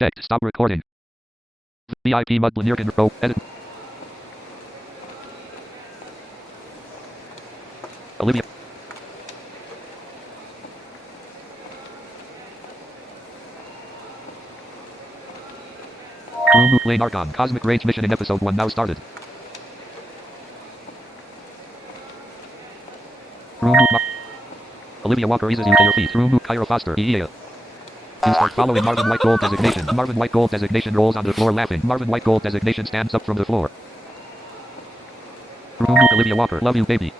Text. Stop recording. VIP Mudblanirkan. Oh, edit. Olivia. Rumu Lane Archon. Cosmic Rage Mission in episode 1 now started. Olivia Walker eases you to your feet. Rumu Kyra Foster. Yeah. You start following Marvin White Gold designation. Marvin White Gold designation rolls on the floor laughing. Marvin White Gold designation stands up from the floor. Rumu Olivia Walker. Love you, baby.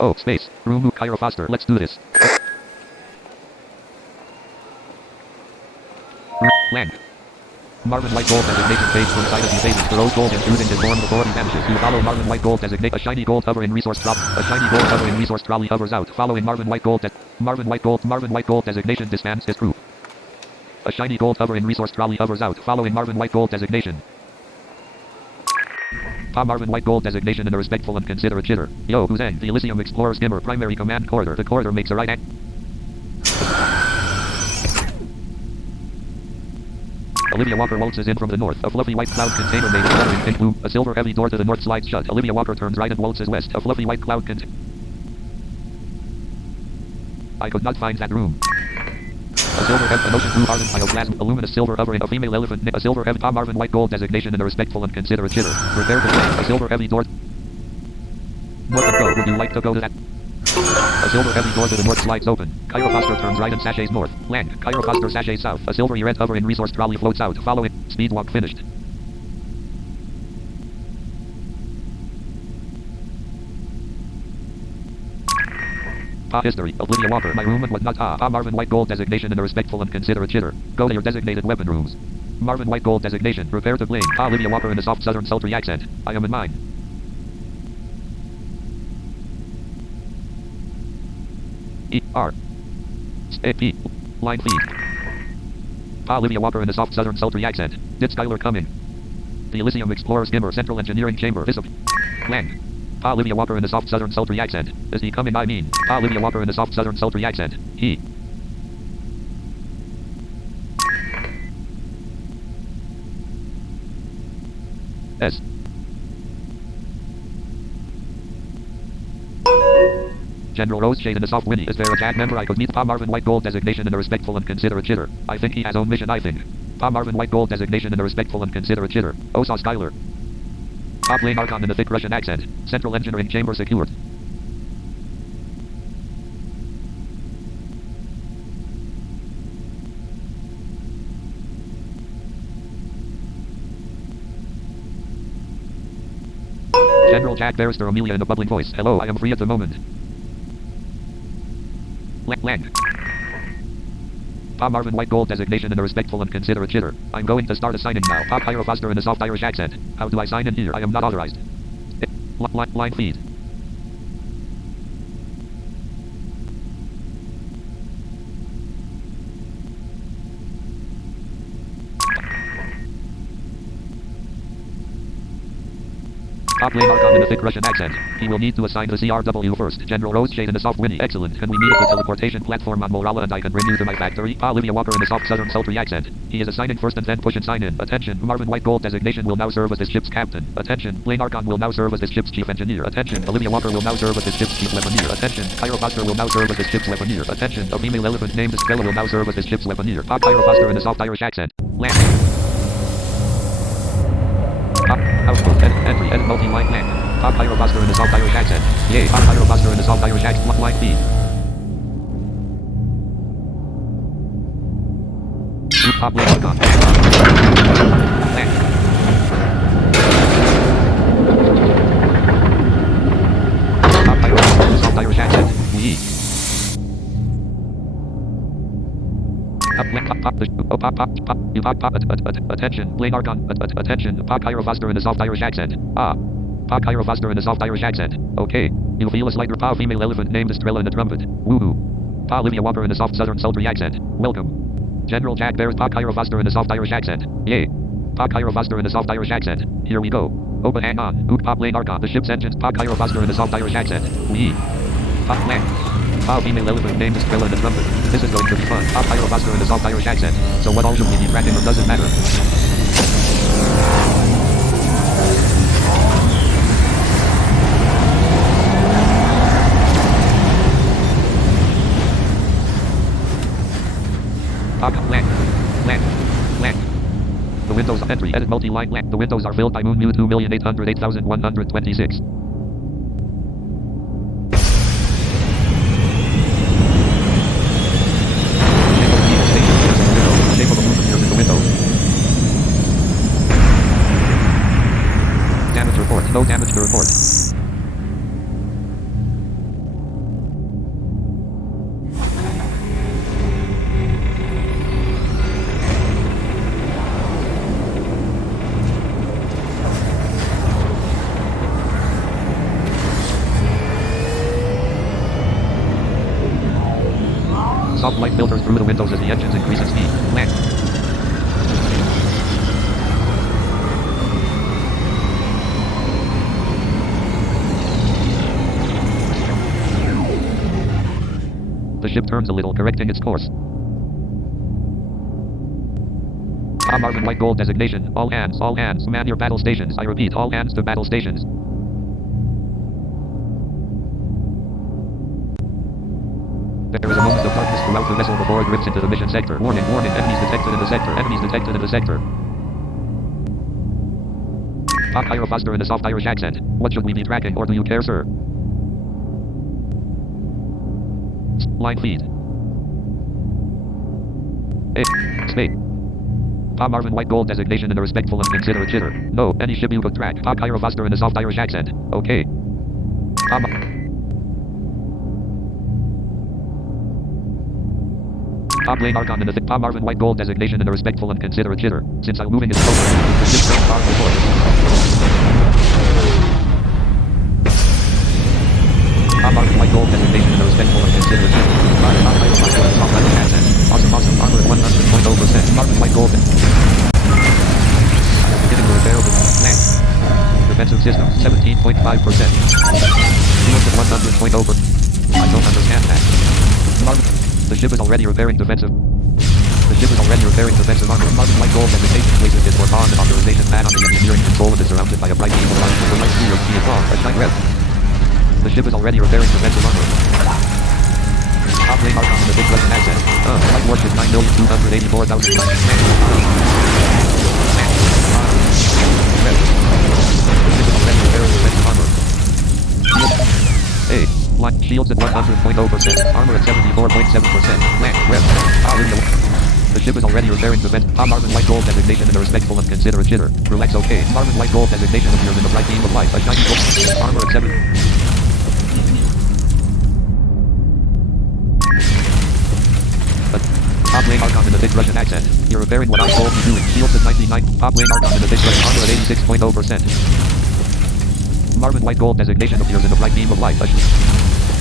Oh, space. Rumu Kyra Foster. Let's do this. Land. Marvin White Gold designation fades from sight as he phases. The rose gold intruding his form before he vanishes. You follow Marvin White Gold designate. A shiny gold hovering resource drop. A shiny gold hovering resource trolley hovers out. Following Marvin White Gold. Marvin White Gold designation disbands his crew. A shiny gold hovering resource trolley hovers out. Following Marvin White Gold designation. Marvin White Gold designation in a respectful and considerate chitter. Yo, who's Eng? The Elysium Explorer Skimmer. Primary command corridor. The corridor makes a right act. Olivia Walker waltzes in from the north. A fluffy white cloud container made of fluttering pink bloom. A silver heavy door to the north slides shut. Olivia Walker turns right and waltzes west. A fluffy white cloud container. I could not find that room. A silver heavy, an ocean blue ardent bioplasm, a luminous silver hovering, a female elephant, a silver heavy, Marvin White Gold designation in a respectful and considerate chitter. Prepare to play. A silver heavy door. North and go. Would you like to go to that? A silver heavy door to the north slides open. Kyra Foster turns right and sashays north. Land. Kyra Foster sashays south. A silvery red hovering resource trolley floats out. Following. Speedwalk finished. History. Olivia Walker. My room and whatnot. Marvin White Gold designation in a respectful and considerate chitter. Go to your designated weapon rooms. Marvin White Gold designation. Prepare to blame. Olivia Walker in a soft southern sultry accent. I am in mine. E-R. A-P. Line feed. Olivia Walker in a soft southern sultry accent. Did Skylar coming? The Elysium Explorer Skimmer Central Engineering Chamber. Lang. Olivia Walker in a soft southern sultry accent. Is he coming? I mean. Olivia Walker in a soft southern sultry accent. He. S. General Roseshade in a soft whinny. Is there a JAG member I could meet? Marvin White Gold designation in a respectful and considerate chitter. I think he has own mission, I think. Marvin White Gold designation in a respectful and considerate chitter. Oh, saw Skylar. Lane Archon in a thick Russian accent. Central Engineering Chamber secured. General Jack Barrister Amelia in a bubbling voice. Hello, I am free at the moment. Lang. Marvin White Gold designation in a respectful and considerate chitter. I'm going to start assigning now. Kyra Foster in a soft Irish accent. How do I sign in here? I am not authorized. Line feed. Lane Archon in a thick Russian accent. He will need to assign the CRW first. General Roseshade in a soft whinny. Excellent. Can we meet at the teleportation platform on Morala and I can bring you to my factory? Olivia Walker in a soft southern sultry accent. He is assigning first and then push and sign in. Attention. Marvin White Gold designation will now serve as this ship's captain. Attention. Lane Archon will now serve as this ship's chief engineer. Attention. Olivia Walker will now serve as this ship's chief weaponeer. Attention. Kyra Foster will now serve as this ship's weaponeer. Attention. A female elephant named Estella will now serve as this ship's weaponeer. Kyra Foster in a soft Irish accent. Land. Outpost. Entry. Edit multi-line land. Kyra Foster in a soft Irish accent. Yay. Kyra Foster in a soft Irish accent. Line feed. Lane Archon. Land. Kyra Foster in a soft Irish accent. We. Attention. Lane Archon. Attention. Kyra Foster in a soft Irish accent. Kyra Foster in a soft Irish accent. Okay. You feel a slight female elephant named Estrella in a trumpet. Woohoo. Olivia Walker in a soft southern sultry accent. Welcome. General Jack Bears. Kyra Foster in a soft Irish accent. Yay. Kyra Foster in a soft Irish accent. Here we go. Open hang on. Lane Archon. The ship's engines. Kyra Foster in a soft Irish accent. We. Land. Female elephant named Estrella in a trumpet. This is going to be fun. Kyra Foster in a soft Irish accent. So what all should we be tracking or does it matter? Pop, blank, blank, blank. The windows entry, edit multi-line blank. The windows are filled by Moon New 2,808,126. Shape of the moon appears in the window. Damage report. No damage to report. Soft light filters through the windows as the engines increase in speed. Blank. The ship turns a little, correcting its course. Tom Marvin White Gold designation. All hands, man your battle stations. I repeat, all hands to battle stations. There is a moment of darkness throughout the vessel before it drifts into the mission sector. Warning, warning, enemies detected in the sector. Enemies detected in the sector. Pop Cairo Foster in a soft Irish accent. What should we be tracking, or do you care, sir? Line feed. Space. Pop Marvin White Gold designation in a respectful and considerate jitter. No, any ship you could track. Pop Cairo Foster in a soft Irish accent. Okay. Pop Lane Archon in the thick Pop Marvin White Gold designation in a respectful and considerate jitter. Since I'm moving is closer, the ship turns far before. Pop Marvin White Gold designation in a respectful and considerate jitter. Awesome, armor at 100.0%. Marvin White Gold. I am beginning to repair the blank. Defensive system, 17.5%. Shields at 100.0%. I don't understand that. Marvin. The ship is already repairing defensive. Armor. Marvin White Gold designation places it for bond and authorization pad on the engineering console and is surrounded by a bright beam of light. The light clear key is on. A shine red. The ship is already repairing defensive armor. Top lane Archon in a big Russian accent. Light warship 9,284,000. The ship is already repairing defensive armor. Shields at 100.0%. Armor at 74.7%. Red. The ship is already repairing the vent. Marvin White Gold designation in a respectful and considerate jitter. Relax, okay. Marvin White Gold designation appears in a bright beam of light. A shiny gold. Armor at 7. Top lane Archon in a thick Russian accent. You're repairing what I told you doing. Shields at 99. Top lane Archon in a thick Russian. Armor at 86.0%. Marvin White Gold designation appears in a bright beam of light.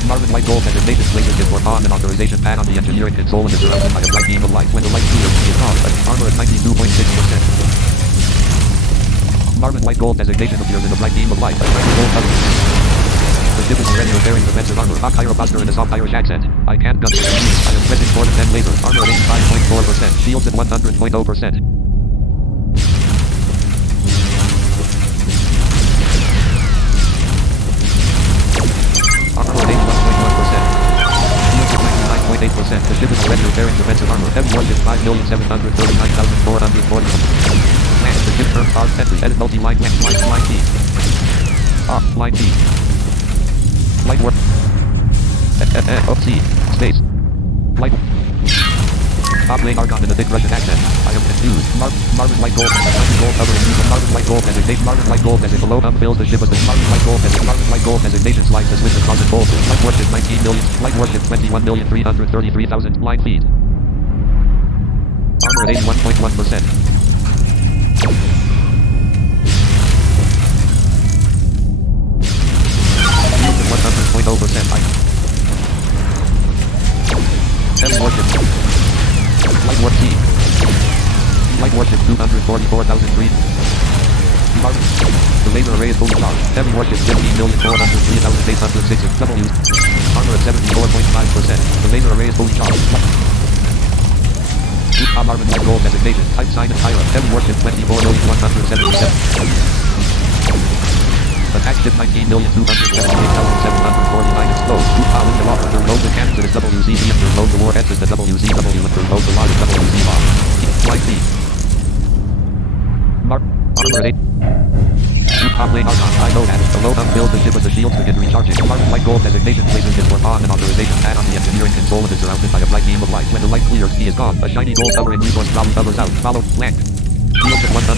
Marvin White Gold designation places it for on and authorization pad on the engineering console and is surrounded by a bright beam of light. When the light clears, is on. Armor at 92.6%. Marvin White Gold designation appears in a bright beam of light. The ship is already repairing defensive armor. Pop Cairo Foster in a soft Irish accent. I can't gun. I am pressing forward 10 laser. Armor at 85.4%. Shields at 100.0%. Armor at 81.1%. Shields at 99.8%. The ship is already repairing defensive armor. Heavy warship 5,739,440. Land. The ship turns hard entry. Edit multi-line. Line T. Line T. Light warp. C. Space. Light. Top lane Archon in a thick Russian accent. I am confused. Marvin White Gold. Covering use of Marvin White Gold designation. Marvin White Gold designation. Below fills the ship as the Marvin White Gold designation. Marvin White Gold designation slides the switch across the gold. Light warship 19 million. Light warship 21,333,000. Line feed. Armor at 81.1%. Shields at 100.0%. Heavy warship. Light warp C. Light warship 244,003. Marvin. The laser array is fully charged. Heavy warship 15,403,806. Double use. Armor at 74.5%. The laser array is fully charged. Marvin White Gold designation. Type sign and Tyra. Heavy warship 24,177. Attack ship 19,278,749 exposed. Olivia Walker. Load the cannons. It is WZB. Load the warheads is the WZW. Load the lot is WZB. Flight B. Armor 8. Lane Archon. I know that. The load unfills the ship with the shields begin recharging. Marvin White Gold designation places his work on an authorization pad on the engineering console and is surrounded by a bright beam of light. When the light clears, he is gone. A shiny gold covering resource trolley hovers out. Follow blank. Shields at 100.0%.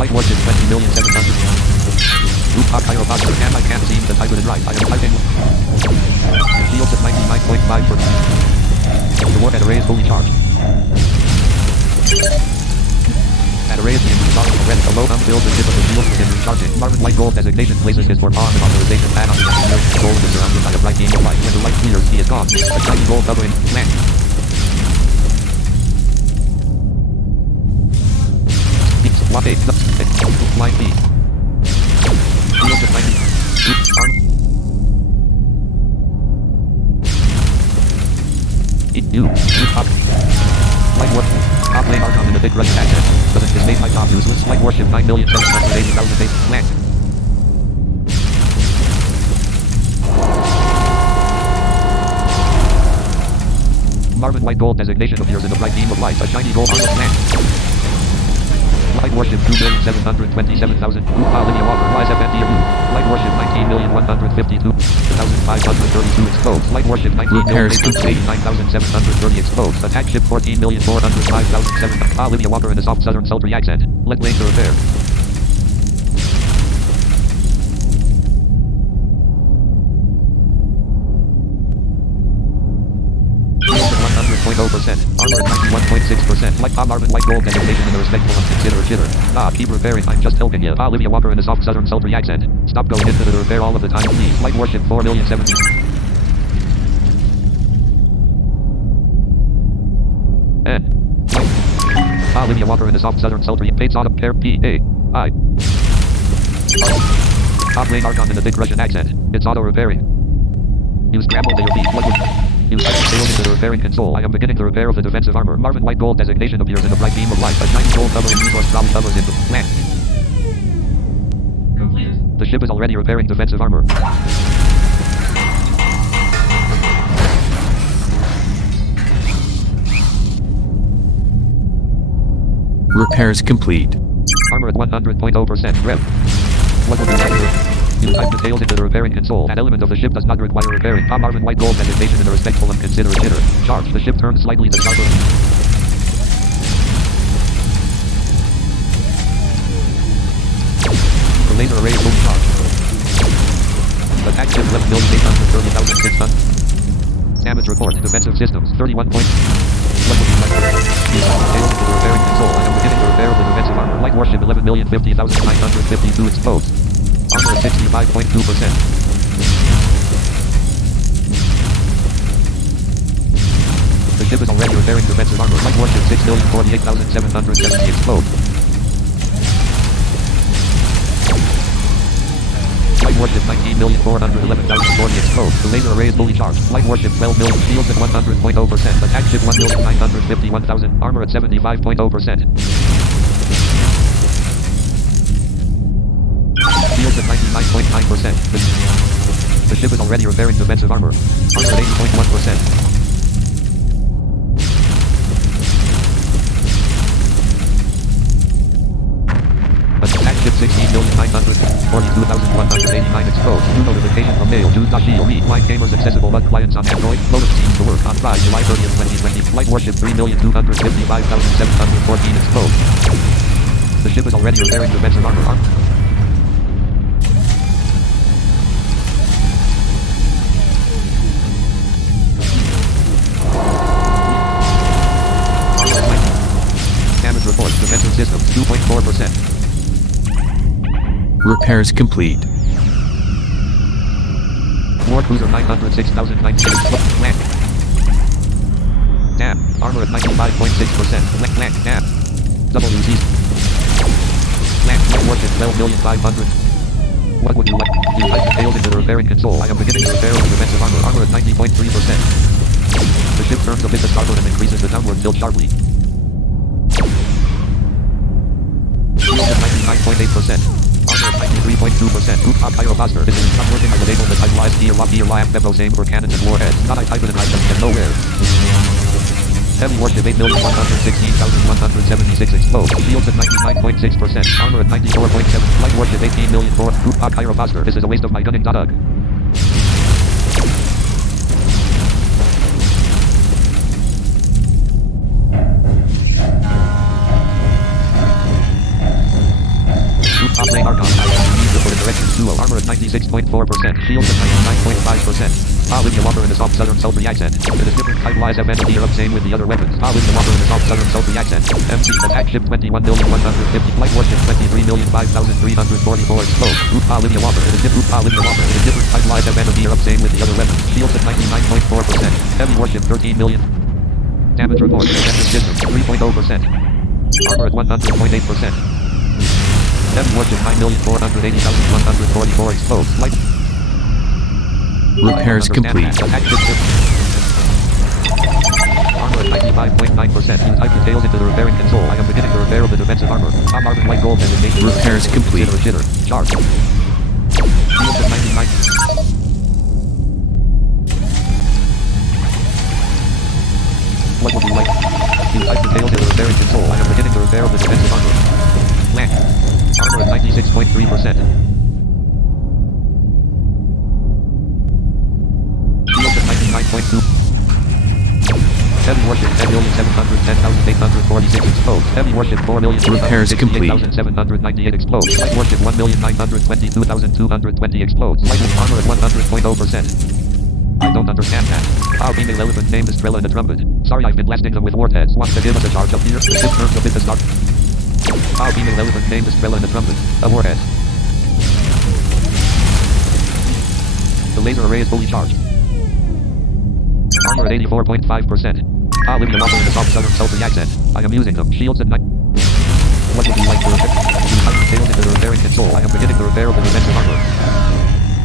Light warship 20,700,000. Rooftop gyropods. I can't seem to type it right. I am typing. Shields at 99.5%. The warhead array is fully charged. That array is being recharged already. The load unfills the ship of the shields begin recharging. Marvin White Gold designation places his work on an authorization pad on the engineering console and is surrounded by a bright beam of light. When the light clears, he is gone. A shiny gold covering land. Swap 8. Line B. Shields at 90. Arm. Top. Light warship. Top lane Archon in a big Russian accent. Doesn't this make my job useless? Light warship 9,780,000 base. Land. Marvin White Gold designation appears in a bright beam of light. A shiny gold armor land. Light warship 2,727,000. Olivia Walker. YSFNDU. Light warship 19,152,532 exposed. Light warship 19,889,730 exposed. Attack ship 14,405,007. Olivia Walker in a soft southern sultry accent. Let lane to repair. .0%. Armor at 91.6%. Like Marvin White Gold designation in a respectful and considerate shitter. Keep repairing. I'm just helping you. Olivia Walker in a soft southern sultry accent. Stop going into the repair all of the time, please. Light warship 4,070,000. N. Olivia Walker in a soft southern sultry. Pates auto pair P-A-I. Top lane Archon in a thick Russian accent. It's auto repairing. Use scramble to your feet. What would... Use item sails into the repairing console. I am beginning the repair of the defensive armor. Marvin White Gold designation appears in a bright beam of light. A shiny gold covering resource trolley hovers into land. The ship is already repairing defensive armor. Repairs complete. Armor at 100.0%. Rev. What would you like to... You type details into the repairing console. That element of the ship does not require repairing. Marvin White Gold designation in a respectful and considerate shitter. Charge. The ship turns slightly to starboard. The laser array is fully charged. Attack ship 11,830,600. Damage report. Defensive systems 31 points. What would you like to... Use details into the repairing console. I am beginning the repair of the defensive armor. Light warship 11,050,952 exposed. Armor at 65.2%. The ship is already repairing defensive armor. Light warship 6,048,770 exposed. Light warship 19,411,040 exposed. The laser array is fully charged. Light warship 12 million. Shields at 100.0%. Attack ship 1,951,000. Armor at 75.0%. Shields at 99.9%. The ship is already repairing defensive armor. Armor at 80.1%. Attack ship 16,942,189 exposed. New notification from mail to Dashi. Line gamers accessible but clients on Android. Modem seems to work on Friday, July 30th, 2020. Light warship 3,255,714 exposed. The ship is already repairing defensive armor. Report. Defensive systems 2.4%. Repairs complete. War cruiser 906,096. Land. Dam. Armor at 95.6%. Land. Dam. WZ. Land. Light warship 12,500,000. What would you like? You type details into the repairing console. I am beginning to repair the defensive armor. Armor at 90.3%. The ship turns a bit to starboard and increases the downward tilt sharply. Shield at 99.8%. Armor at 93.2%. Rooftop pyrobuster. This is not working. I will enable the type lies gear lock gear lamp demo same for cannons and warheads. Not I type it and items and nowhere. Heavy warship 8,116,176 exposed. Shields at 99.6%. Armor at 94.7. Light warship 18,004,000. Rooftop pyrobuster. This is a waste of my gunning. Ugh. Rooftop lane Archon. For the direction duo. Armor at 96.4%. Shields at 99.5%. Olivia Walker in the soft southern sultry accent. It is different type lies have ended here up same with the other weapons. Olivia Walker in the soft southern sultry accent. MC attack ship 21,150. Light warship 23,005,344 exposed. Root Olivia Walker. It is different. Olivia Walker. It is different type lies have ended here up same with the other weapons. Shields at 99.4%. Heavy warship 13 million. Damage report. Defensive system 3.0%. Armor at 100.8%. Heavy warship 9,480,144 exposed. Light. Repairs complete. Attack ship. Armor at 95.9%. Use type details into the repairing console. I am beginning the repair of the defensive armor. Tom Marvin white gold designation. Repairs complete. Consider jitter. Charge. Shields at 99. What would you like? Use type details into the repairing console. I am beginning the repair of the defensive armor. Blank. Armor at 96.3%. Shields at 99.2%. Heavy warship 10,710,846 exposed. Heavy warship 4,368,798 exposed. Light warship 1,922,220 exposed. Light armor at 100.0%. I don't understand that. Our female elephant named Estrella the Trumpet. Sorry I've been blasting them with warheads. Wants to give us a charge up here. The ship turns a bit to start. Our female elephant named Estrella the Trumpet. A warhead. The laser array is fully charged. Armor at 84.5%. Olivia Walker in the soft southern sultry accent. I am using them. Shields at night. What would you like to repair? Use heightened sales into the repairing console. I am beginning the repair of the defensive armor.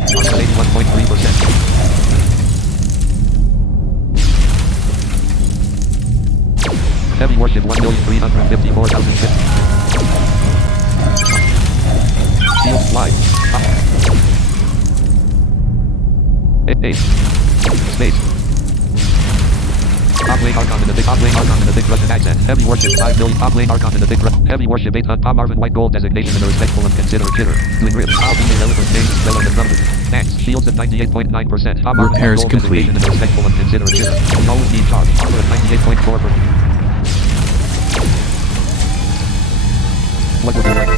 Armor at 81.3%. Heavy warship 1,354,050. Shield slide. Space. Top lane Archon in the big Russian accent. Heavy warship 5 million. Top lane Archon in the big heavy warship 8 Tom Marvin white gold designation in a respectful and considerate jitter. Doing rip. Our female elephant named Estrella the Trumpet. Thanks. Shields at 98.9%. Tom Marvin white gold designation in a respectful and considerate jitter. Always need charge. Armor at 98.4%. What would you like?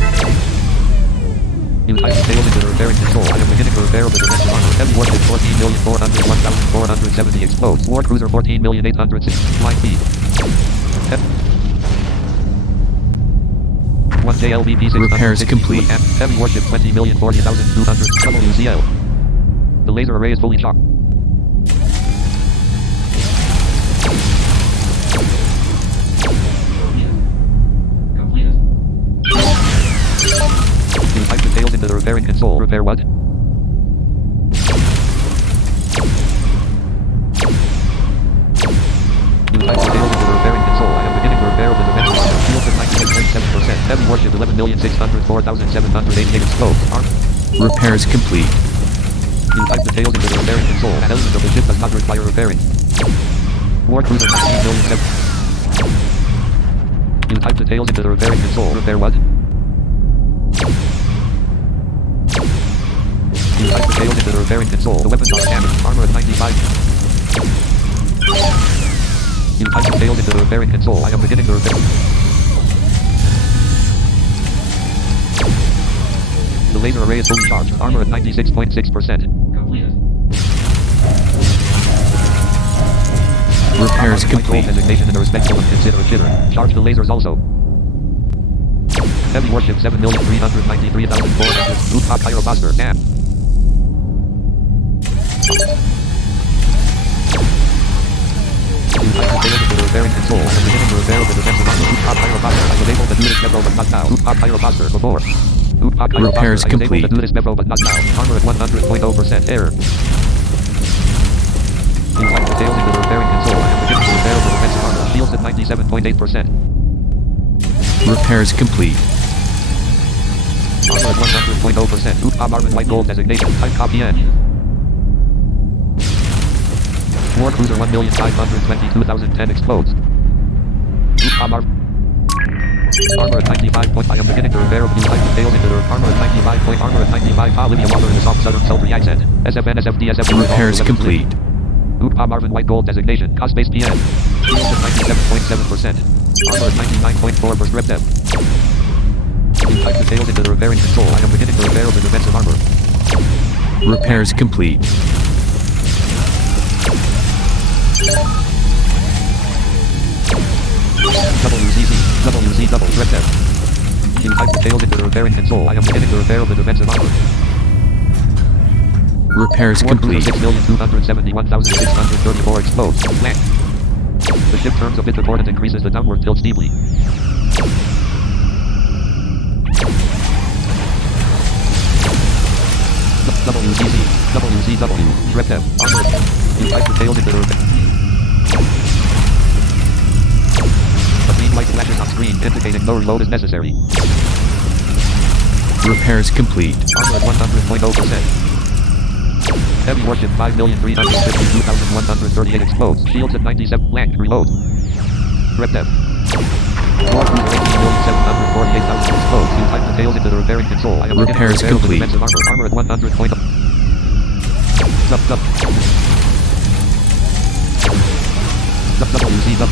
Use heightened sales into the repairing console. I am beginning the repair of the defensive armor. Heavy warship 14,401,470 exposed. War cruiser 14,806. Flying B. 1 JLVP 600. Repairs complete. Heavy warship 20,040,200. WCL. The laser array is fully charged. Type details into the repairing console. Repair what? Use type details into the repairing console. I am beginning the repair of the defensive armor. Shields at 98.7%. Heavy warship 11,604,788 exposed. Arm. Repairs complete. Use type details into the repairing console. An element of the ship does not require repairing. War cruiser 19,007. Use type details into the repairing console. Repair what? Use type details into the repairing console. The weapons are damaged. Armor at 95. Use type details into the repairing console. I am beginning the repair. The laser array is fully charged. Armor at 96.6%. Repairs complete. Designation in a respectful and considerate jitter. Charge the lasers also. Heavy warship 7,393,400. Rooftop pyrobuster. Damn. Use heightened sales into the repairing console. I am beginning the repair of the defensive armor. Rooftop pyrobuster. I was able to do this several but not now. Rooftop pyrobuster before. Repairs I was able to complete. do this before, but not now. Armor at 100.0%. Error. You type details into the repairing console. I am beginning to repair the defensive armor. Shields at 97.8%. Repairs complete. Armor at 100.0%. Armor white gold designation. Type copy N. War Cruiser 1,522,010 explodes. Armor at 95 point. I am beginning to repair. You type details into the armor at 95 point. Armor at 95. Olivia Walker in the soft southern sultry accent. SFN SFD SFD. Repairs complete. Marvin white gold designation. Cost base PN. Shields at 97.7%. Armor at 99.4% rep depth. You type details into the repairing console. I am beginning to repair the defensive armor. Repairs complete. WZW rep depth. You type details into the repairing console. I am beginning to repair the defensive armor. Repairs complete. 6,271,634 explodes. Blank. The ship turns a bit to port and increases the downward tilt steeply. WZW, rep depth, armor. You type details into the a green light flashes on screen indicating no reload is necessary. Repairs complete. Armor at 100.0%. Heavy warship 5,352,138 explodes. Shields at 97. Blank. Reload. Rep depth. War Cruiser 18,748,000 explodes. You type details into the repairing console. I am Repairs complete. Defensive armor. Armor at 100.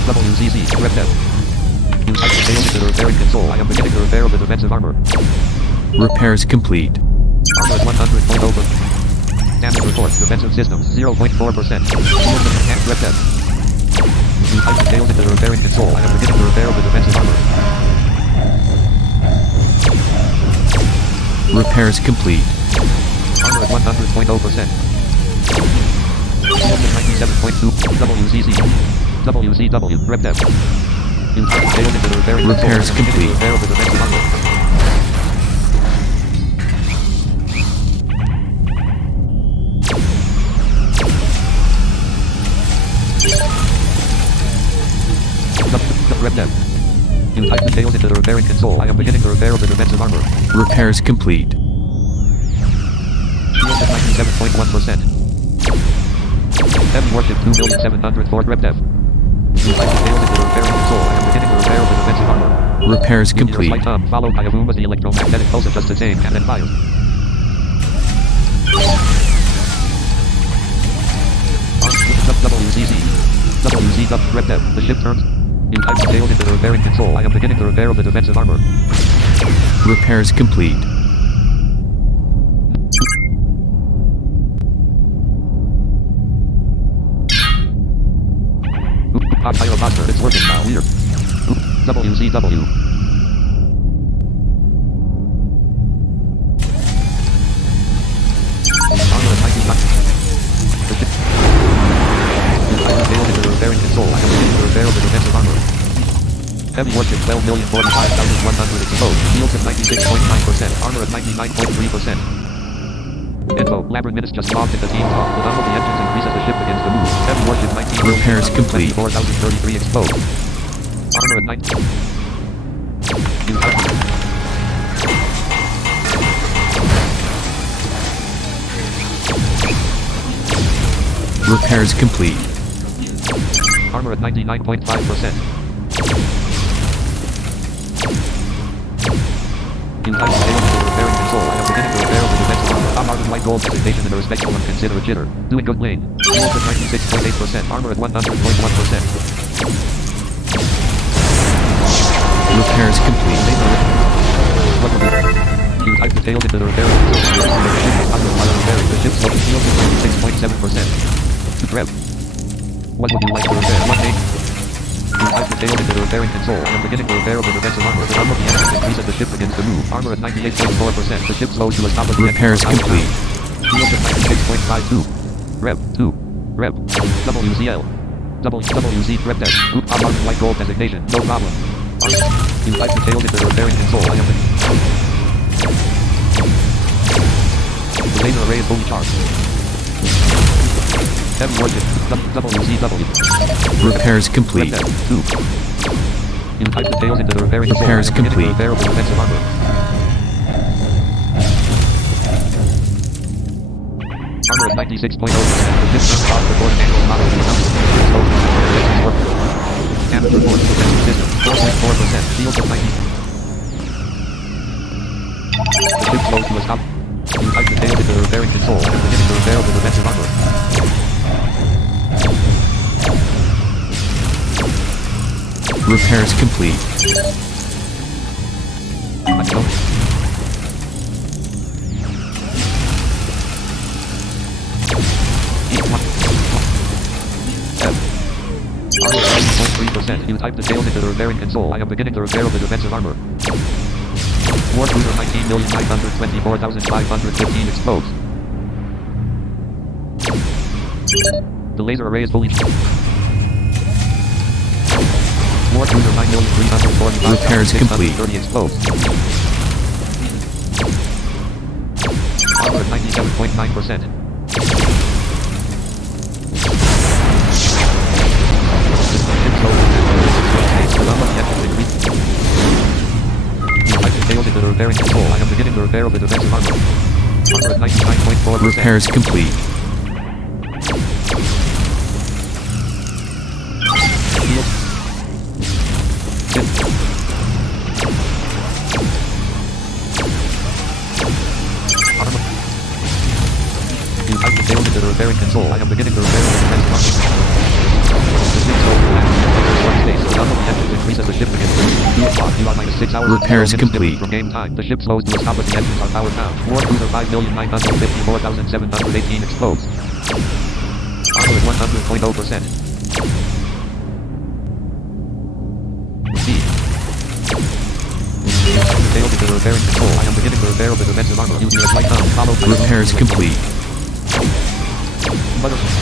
WZZ. Rep depth. You type details into the repairing console. I am beginning to repair the defensive armor. Repairs complete. Armor at 100. Damage report. Defensive systems 0.4%. Shields at enhanced rep depth. You type details into the repairing console. I am beginning to repair the defensive armor. Repairs complete. Armor at 100.0%. Shields at 97.2. WZW. Rep depth. You type details into the repairing console. Repairs complete. Repair the defensive armor. Rep depth. You type details into the repairing console. I am beginning to repair the defensive armor. Repairs complete. Shields at 97.1%. Heavy warship 2,704 rep depth. You type details into the repairing console. I am beginning to repair the defensive armor. Repairs complete. Meteor's light followed by a boom as the electromagnetic pulse adjusts its aim and then fires. WZ rep depth. The ship turns. You type details into the repairing console. I am beginning to repair the defensive armor. Repairs complete. Pyrobuster, it's working now. Weird. WZW. Armor at 99. The ship. You type details into the repairing console. I am beginning to repair the defensive armor. Heavy warship 12,045,100 exposed. Shields at 96.9%. Armor at 99.3%. Info. Labyrinth just logged into team talk. The hum of the engines increases the ship begins to move. Heavy warship 19. Repairs complete. 4,033 exposed. Armor at 9. You type. Repairs complete. Armor at 99.5%. You type details into the repairing console. I am beginning to repair the defensive armor. Marvin white gold designation in a respectful and considerate jitter. Doing good lane. Shields at 96.8%. Armor at 100.1%. Repairs complete. You type details into the repairing console. The ship's loading shields at 96.7%. Rev. What would you like to repair? What name? You type details into the repairing console. I am beginning to repair the defensive armor. The hum of the engine increases the ship begins to move. Armor at 98.4%. The ship slows to a stop at the Repairs complete. Shields at 96.52. Rev. 2. Rev. WZL. WZ rep depth. Marvin white gold designation. No problem. You type details into the repairing console. I am The laser array is fully charged. Heavy warship. WCW. Repairs complete. Left F. 2. You type the tails into the repairing control. Repairs I am beginning complete. to repair with defensive armor. Armor at 96.0%. The ship turns off before the angle model is announced. Defensive work. Damage report. Defensive system. 4.4%. Shields at 90. The ship slows to a stop. You type the tails into the repairing control. I am beginning to repair with defensive armor. Repairs complete. Let's go. Armor 9.3%. You type the tails into the repairing console. I am beginning to repair with defensive armor. War cruiser 19,924,515 explodes. The laser array is fully. War cruiser 9,345,630 Repairs complete. explodes. Armor at 97.9%. Tails into the repairing control. I am beginning to repair with defensive armor. Armor at 99.4%. Repairs complete. Shield. Ship. Armor. You type the tails into the repairing control. I am beginning to repair with defensive armor. The ship's overlapping. Space. The number of engines increases the ship begins. 2 o'clock. You are minus 6 hours. Repairs complete. From game time. The ship slows to a stop as the engines are powered down. War cruiser 5,954,718 explodes. Armor at 100.0%. C. Tails into the repairing control. I am beginning to repair with defensive armor. Using a flight down. Followed by Repairs complete. Mothership.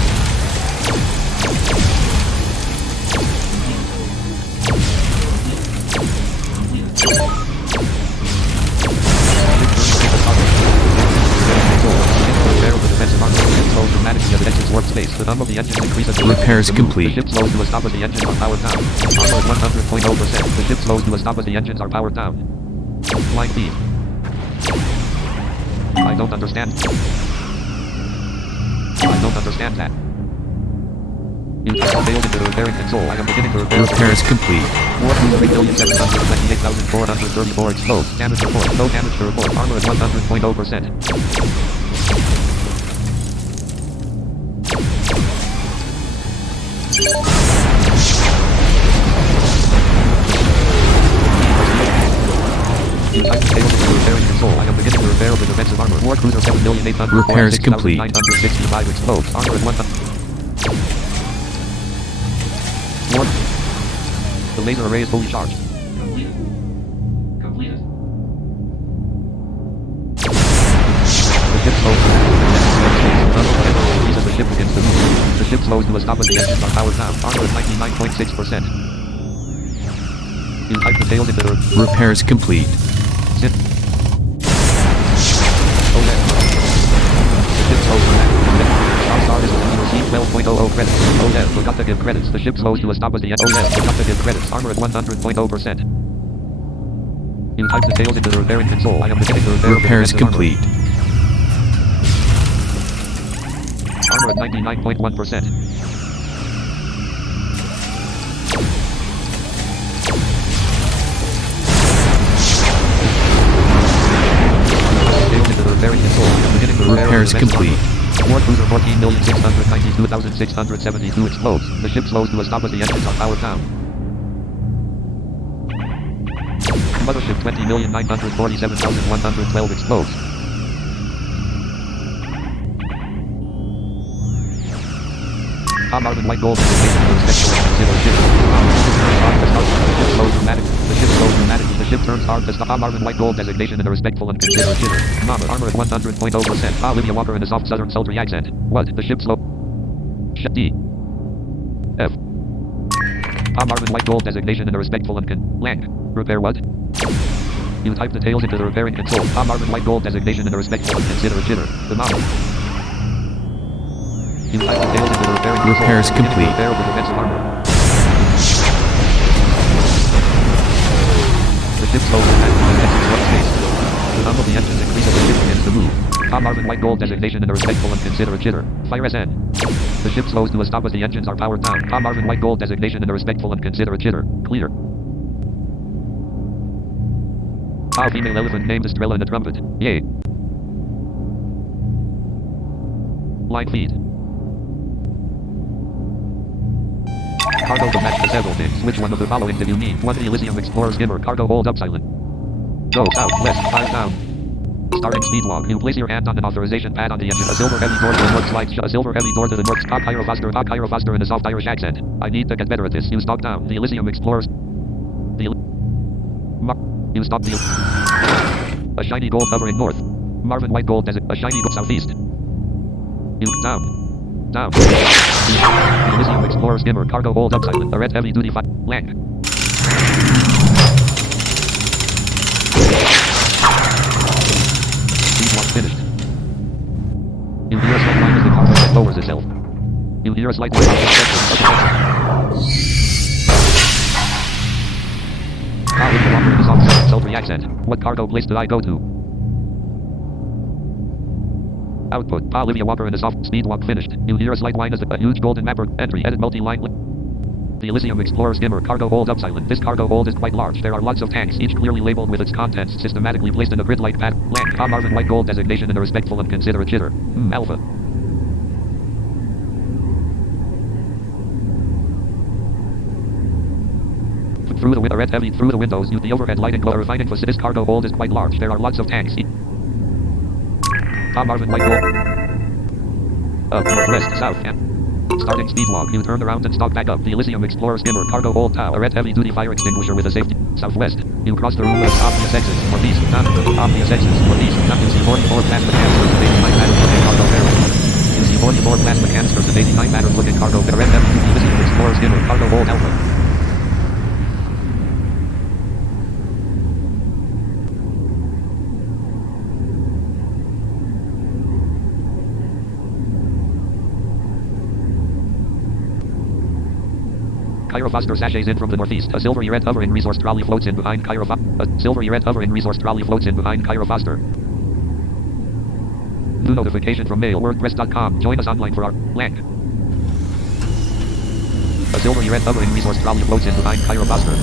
Space. The number of the engines increases. Repairs complete. The ship slows to a stop as the engines are powered down. Armor at 100.0%. The ship slows to a stop as the engines are powered down. Flying feed. I don't understand. I don't understand that. You failed into the repairing control. I am beginning to repair. Repairs complete. War cruiser 3,728,434 explodes. Damage report. No damage to report. Armor at 100.0%. You type the tails into the repairing control. I am beginning to repair with defensive armor. War cruiser 7,800,965 Repairs complete. explodes. Armor at 100. War. The laser array is fully charged. Completed. The ship slows. The ship begins to move. The ship slows to a stop as the engines are powered down. Armor at 99.6%. You type the tails into the Repairs complete. Sit. Okay. The ship slows to Star is receive 12.00 credits. Oh yeah, forgot to give credits. The ship slows to a stop as the end. Oh yeah, forgot to give credits. Armor at 100.0%. You type the tails into the repairing control. I am beginning to repair. Repairs complete. Armor at 99.1%. Repairs complete. War cruiser 14,692,672 explodes. The ship slows to a stop as the engines are powered down. Mothership 20,947,112 explodes. Marvin White Gold designation for respectful and consider ship. The ship slows dramatically. The ship slows dramatically. The ship turns hard to stop. Marvin White Gold designation in a respectful and considerate shiver. Armor at 100.0%. Olivia Walker in a soft southern sultry accent. What? The ship slow. Ship D. F. Marvin White Gold designation in a respectful and Lang. Repair what? You type details into the repairing control. Tom Marvin White Gold designation and a respectful and considerate jitter. The model. You type details into the repairing control. Repairs complete. Repair of the defensive armor. The ship's logo has the exit workspace. The hum of the engines increases the ship begins to move. Tom Marvin White Gold designation and a respectful and considerate jitter. Fire SN. The ship slows to a stop as the engines are powered down. Tom Marvin White Gold designation and a respectful and considerate jitter. Clear. Our female elephant named Estrella and a trumpet. Yay. Line feed. Cargo to match the several things. Which one of the following did you mean? 1 Elysium Explorer skimmer. Cargo hold up silent. Go south, west, 5 down. Starting speed walk. You place your hand on an authorization pad on the engine. A silver heavy door to the north slides shut. A silver heavy door to the north. Talk Foster in a soft Irish accent. I need to get better at this. You stop down. The Elysium Explorers. You stop the... A shiny gold hovering north. Marvin White Gold desert. A shiny gold southeast. You down. Down. The Elysium Explorer skimmer. Cargo hold up silent. A red heavy duty Lang. Speed walk finished. You hear a slight whine as the cargo jet lowers itself. You hear a slight whine as the water in a soft sultry accent. What cargo place did I go to? Output. Olivia Walker in a soft speed walk finished. You hear a slight whine as a huge golden mapper. Entry. Edit multi-line. The Elysium Explorer skimmer. Cargo hold up silent. This cargo hold is quite large. There are lots of tanks, each clearly labeled with its contents systematically placed in a grid-like pad. Land. Tom Marvin White Gold designation and a respectful and considerate jitter. Alpha. Through the red heavy through the windows, the overhead lighting glow refining for this cargo hold is quite large. There are lots of tanks. Tom Marvin White Gold. Northwest, south. Starting speed walk. You turn around and stalk back up. The Elysium Explorer skimmer. Cargo hold tower. A red heavy duty fire extinguisher with a safety. Southwest. You cross the room with obvious exits. Northeast. Obvious exits. Northeast. You see 44 plasma canisters of 89 matter looking cargo barrel. You see 44 plasma canisters of 89 matter looking cargo barrel. Red heavy duty Elysium Explorer skimmer. Cargo hold alpha. Cairo Foster sachets in from the northeast. A silvery red hovering resource trolley floats in behind Cairo Foster. A silvery red hovering resource trolley floats in behind Cairo Foster. New notification from mail. WordPress.com. Join us online for our Lang. A silvery red hovering resource trolley floats in behind Cairo Foster.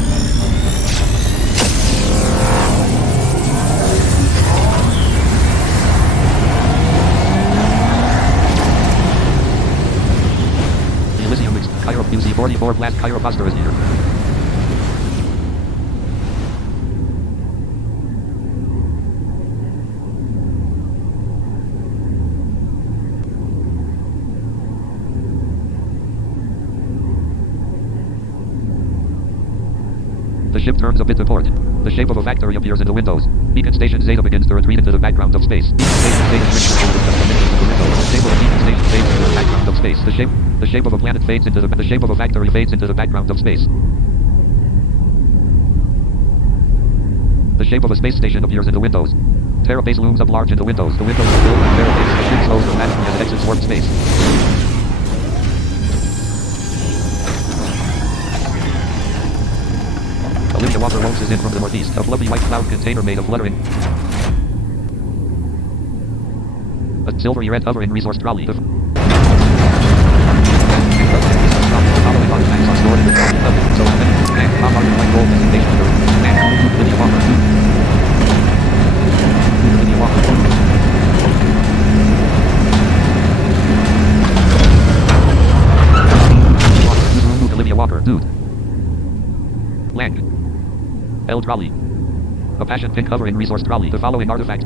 Cairo UC 44 blast Cairo Foster is here. The ship turns a bit to port. The shape of a factory appears in the windows. Beacon Station Zeta begins to retreat into the background of space. Beacon Station Zeta shrinks to just a minute into the window. The shape of a beacon station fades into the background of space. The shape of a planet fades into the shape of a factory fades into the background of space. The shape of a space station appears in the windows. Terrabase looms up large in the windows. The windows are filled with Terrabase. The ship slows dramatically as it exits warp space. Olivia Walker launches in from the northeast. A fluffy white cloud container made of fluttering. A silvery red hovering resource trolley. The following artifacts are stored in the trolley level. So many Tom Marvin White Gold designation under Olivia Walker. Olivia Walker. Olivia Walker. Dude. Lang. L trolley. A passion pink hovering resource trolley. The following artifact.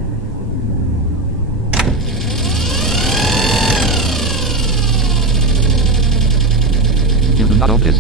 You do not own this.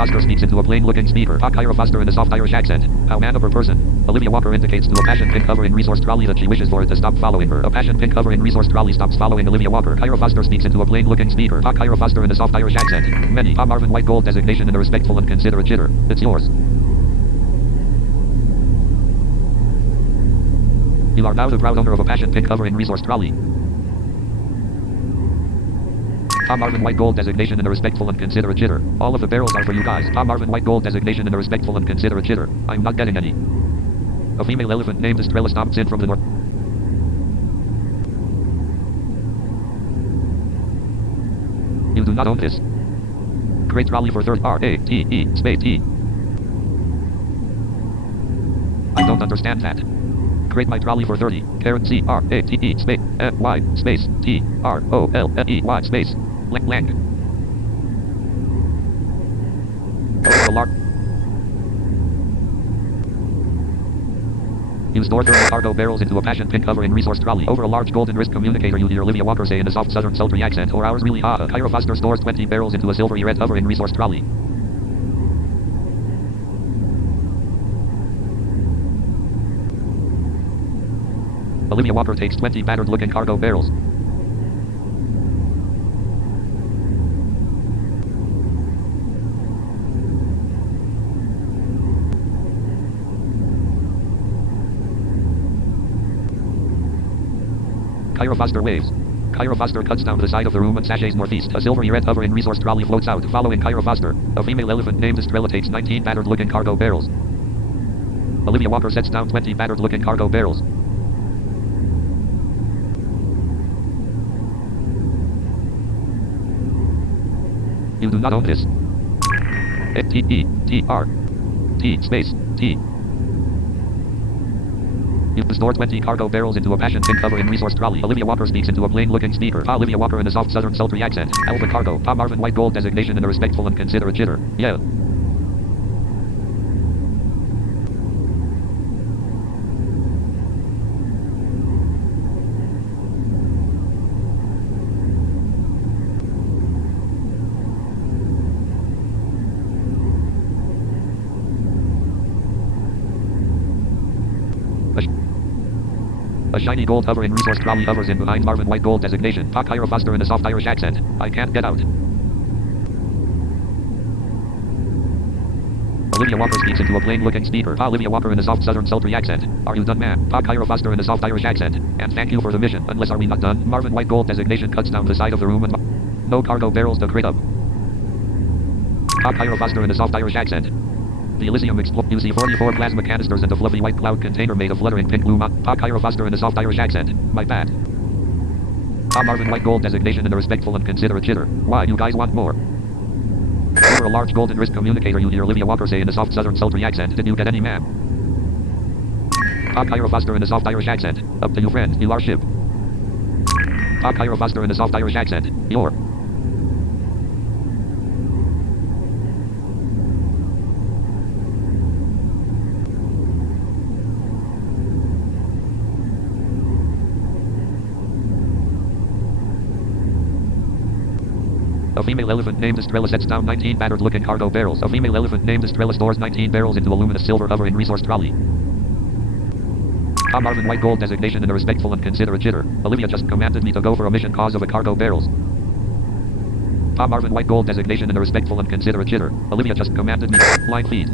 Foster speaks into a plain-looking speaker. Talk Kyra Foster in a soft Irish accent. How man of her person. Olivia Walker indicates to a passion pink hovering resource trolley that she wishes for it to stop following her. A passion pink hovering resource trolley stops following Olivia Walker. Kyra Foster speaks into a plain-looking speaker. Talk Kyra Foster in a soft Irish accent. Many. Tom Marvin White Gold designation in a respectful and considerate jitter. It's yours. You are now the proud owner of a passion pink hovering resource trolley. Tom Marvin White Gold designation in a respectful and considerate jitter. All of the barrels are for you guys. Tom Marvin White Gold designation in a respectful and considerate jitter. I'm not getting any. A female elephant named Estrella stomps in from the north. You do not own this. Create trolley for third R-A-T-E space T. I don't understand that. Create my trolley for 30. Karen C-R-A-T-E space F-Y space T-R-O-L-L-E-Y space Lang. You store thermal cargo barrels into a passion pink hovering resource trolley. Over a large golden wrist communicator you hear Olivia Walker say in a soft southern sultry accent, or ours really ha. Kyra Foster stores 20 barrels into a silvery red hovering resource trolley. Olivia Walker takes 20 battered looking cargo barrels. Kyra Foster waves. Kyra Foster cuts down the side of the room and sashays northeast. A silvery red hovering resource trolley floats out, following Kyra Foster. A female elephant named Estrella takes 19 battered looking cargo barrels. Olivia Walker sets down 20 battered looking cargo barrels. You do not own this. T-E-T-R-T space T. You store 20 cargo barrels into a passion pink hovering resource trolley. Olivia Walker speaks into a plain-looking speaker. Olivia Walker in a soft southern sultry accent. Alpha cargo. Tom Marvin White Gold designation in a respectful and considerate jitter. Yeah. A shiny gold hovering resource trolley hovers in behind Marvin White Gold designation. Talk Kyra Foster in a soft Irish accent. I can't get out. Olivia Walker speaks into a plain-looking speaker. Olivia Walker in a soft southern sultry accent. Are you done, man? Talk Kyra Foster in a soft Irish accent. And thank you for the mission. Unless are we not done? Marvin White Gold designation cuts down the side of the room and no cargo barrels to crate up. Talk Kyra Foster in a soft Irish accent. The Elysium You see 44 plasma canisters and a fluffy white cloud container made of fluttering pink luma. Talk Kyra Foster in a soft Irish accent. My bad. Tom Marvin White Gold designation in a respectful and considerate jitter. Why you guys want more? Over a large golden wrist communicator you hear Olivia Walker say in a soft southern sultry accent. Did you get any, ma'am? Talk Kyra Foster in a soft Irish accent. Up to you, friend. You are ship. Talk Kyra Foster in a soft Irish accent. You're. A female elephant named Estrella sets down 19 battered looking cargo barrels. A female elephant named Estrella stores 19 barrels into a luminous silver hovering resource trolley. Tom Marvin White Gold designation in a respectful and considerate jitter. Olivia just commanded me to go for a mission cause of a cargo barrels. Tom Marvin White Gold designation in a respectful and considerate jitter. Olivia just commanded me. Line feed.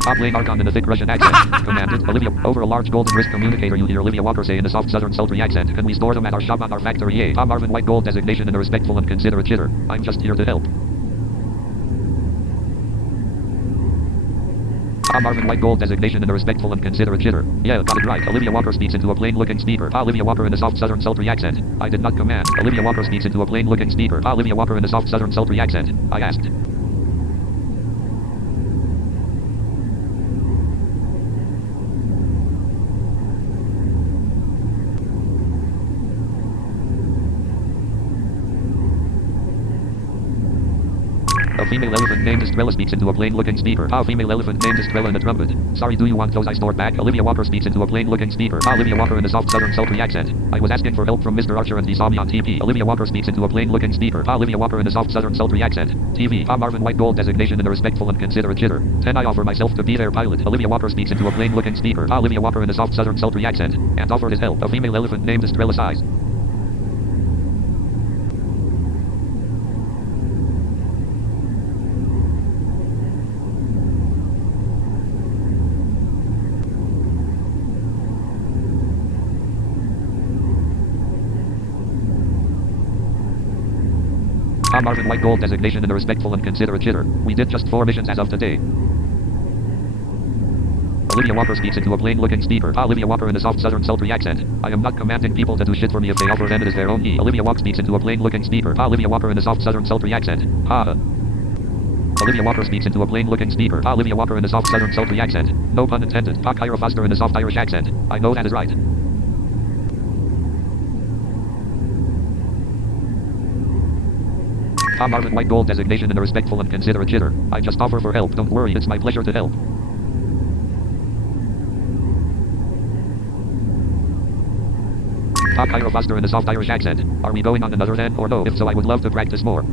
Top lane Archon in a thick Russian accent. Commanded. Olivia. Over a large golden wrist communicator you hear Olivia Walker say in a soft southern sultry accent. Can we store them at our shop on our factory? A. Tom Marvin White Gold designation in a respectful and considerate jitter. I'm just here to help. Tom Marvin White Gold designation in a respectful and considerate jitter. Yeah, got it right. Olivia Walker speaks into a plain-looking speaker. Olivia Walker in a soft southern sultry accent. I did not command. Olivia Walker speaks into a plain-looking speaker. Olivia Walker in a soft southern sultry accent. I asked. A female elephant named Estrella speaks into a plain-looking speaker. A female elephant named Estrella in a trumpet. Sorry, do you want those I stored back? Olivia Walker speaks into a plain-looking speaker. Olivia Walker in a soft southern sultry accent. I was asking for help from Mr. Archer and he saw me on TV. Olivia Walker speaks into a plain-looking speaker. Olivia Walker in a soft southern sultry accent. TV. Marvin White Gold designation in a respectful and considerate jitter. 10 I offer myself to be their pilot. Olivia Walker speaks into a plain-looking speaker. Olivia Walker in a soft southern sultry accent. And offered his help. A female elephant named Estrella size. Marvin White Gold designation in a respectful and considerate jitter. We did just 4 missions as of today. Olivia Walker speaks into a plain-looking speaker. Olivia Walker in a soft southern sultry accent. I am not commanding people to do shit for me if they offer then it is their own need. Olivia Walker speaks into a plain-looking speaker. Olivia Walker in a soft southern sultry accent. Olivia Walker speaks into a plain-looking speaker. Olivia Walker in a soft southern sultry accent. No pun intended. Kyra Foster in a soft Irish accent. I know that is right. Marvin White Gold designation in a respectful and considerate jitter. I just offer for help. Don't worry, it's my pleasure to help. Kyra Foster in a soft Irish accent. Are we going on another then, or no? If so, I would love to practice more.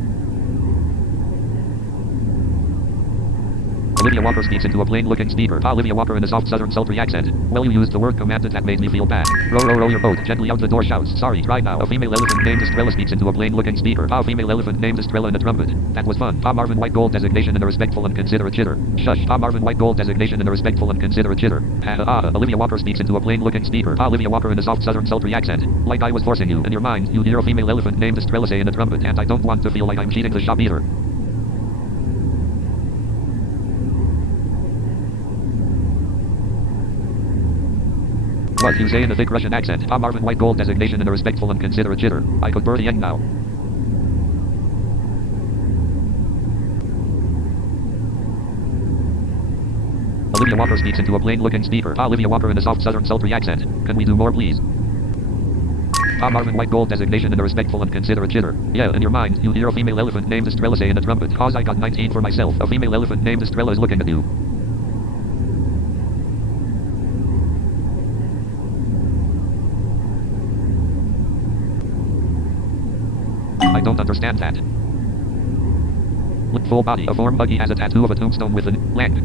Olivia Walker speaks into a plain-looking speaker. Olivia Walker in a soft southern sultry accent. Well, you used the word commanded that made me feel bad. Row your boat gently out the door shouts. Sorry, try now. A female elephant named Estrella speaks into a plain-looking speaker. A female elephant named Estrella in a trumpet. That was fun. Marvin White Gold designation in a respectful and considerate jitter. Shush. Marvin White Gold designation in a respectful and considerate jitter. Olivia Walker speaks into a plain-looking speaker. Olivia Walker in a soft southern sultry accent. Like I was forcing you. In your mind, you hear a female elephant named Estrella say in a trumpet, and I don't want to feel like I'm cheating the shop either. What you say in a thick Russian accent. Marvin White Gold designation in a respectful and considerate jitter. I could burn the end now. Olivia Walker speaks into a plain-looking speaker. Olivia Walker in a soft southern sultry accent. Can we do more, please? Marvin White Gold designation in a respectful and considerate jitter. Yeah, in your mind, you hear a female elephant named Estrella say in a trumpet. Cause I got 19 for myself. A female elephant named Estrella is looking at you. I don't understand that. Full body. A form buggy has a tattoo of a tombstone with an blank.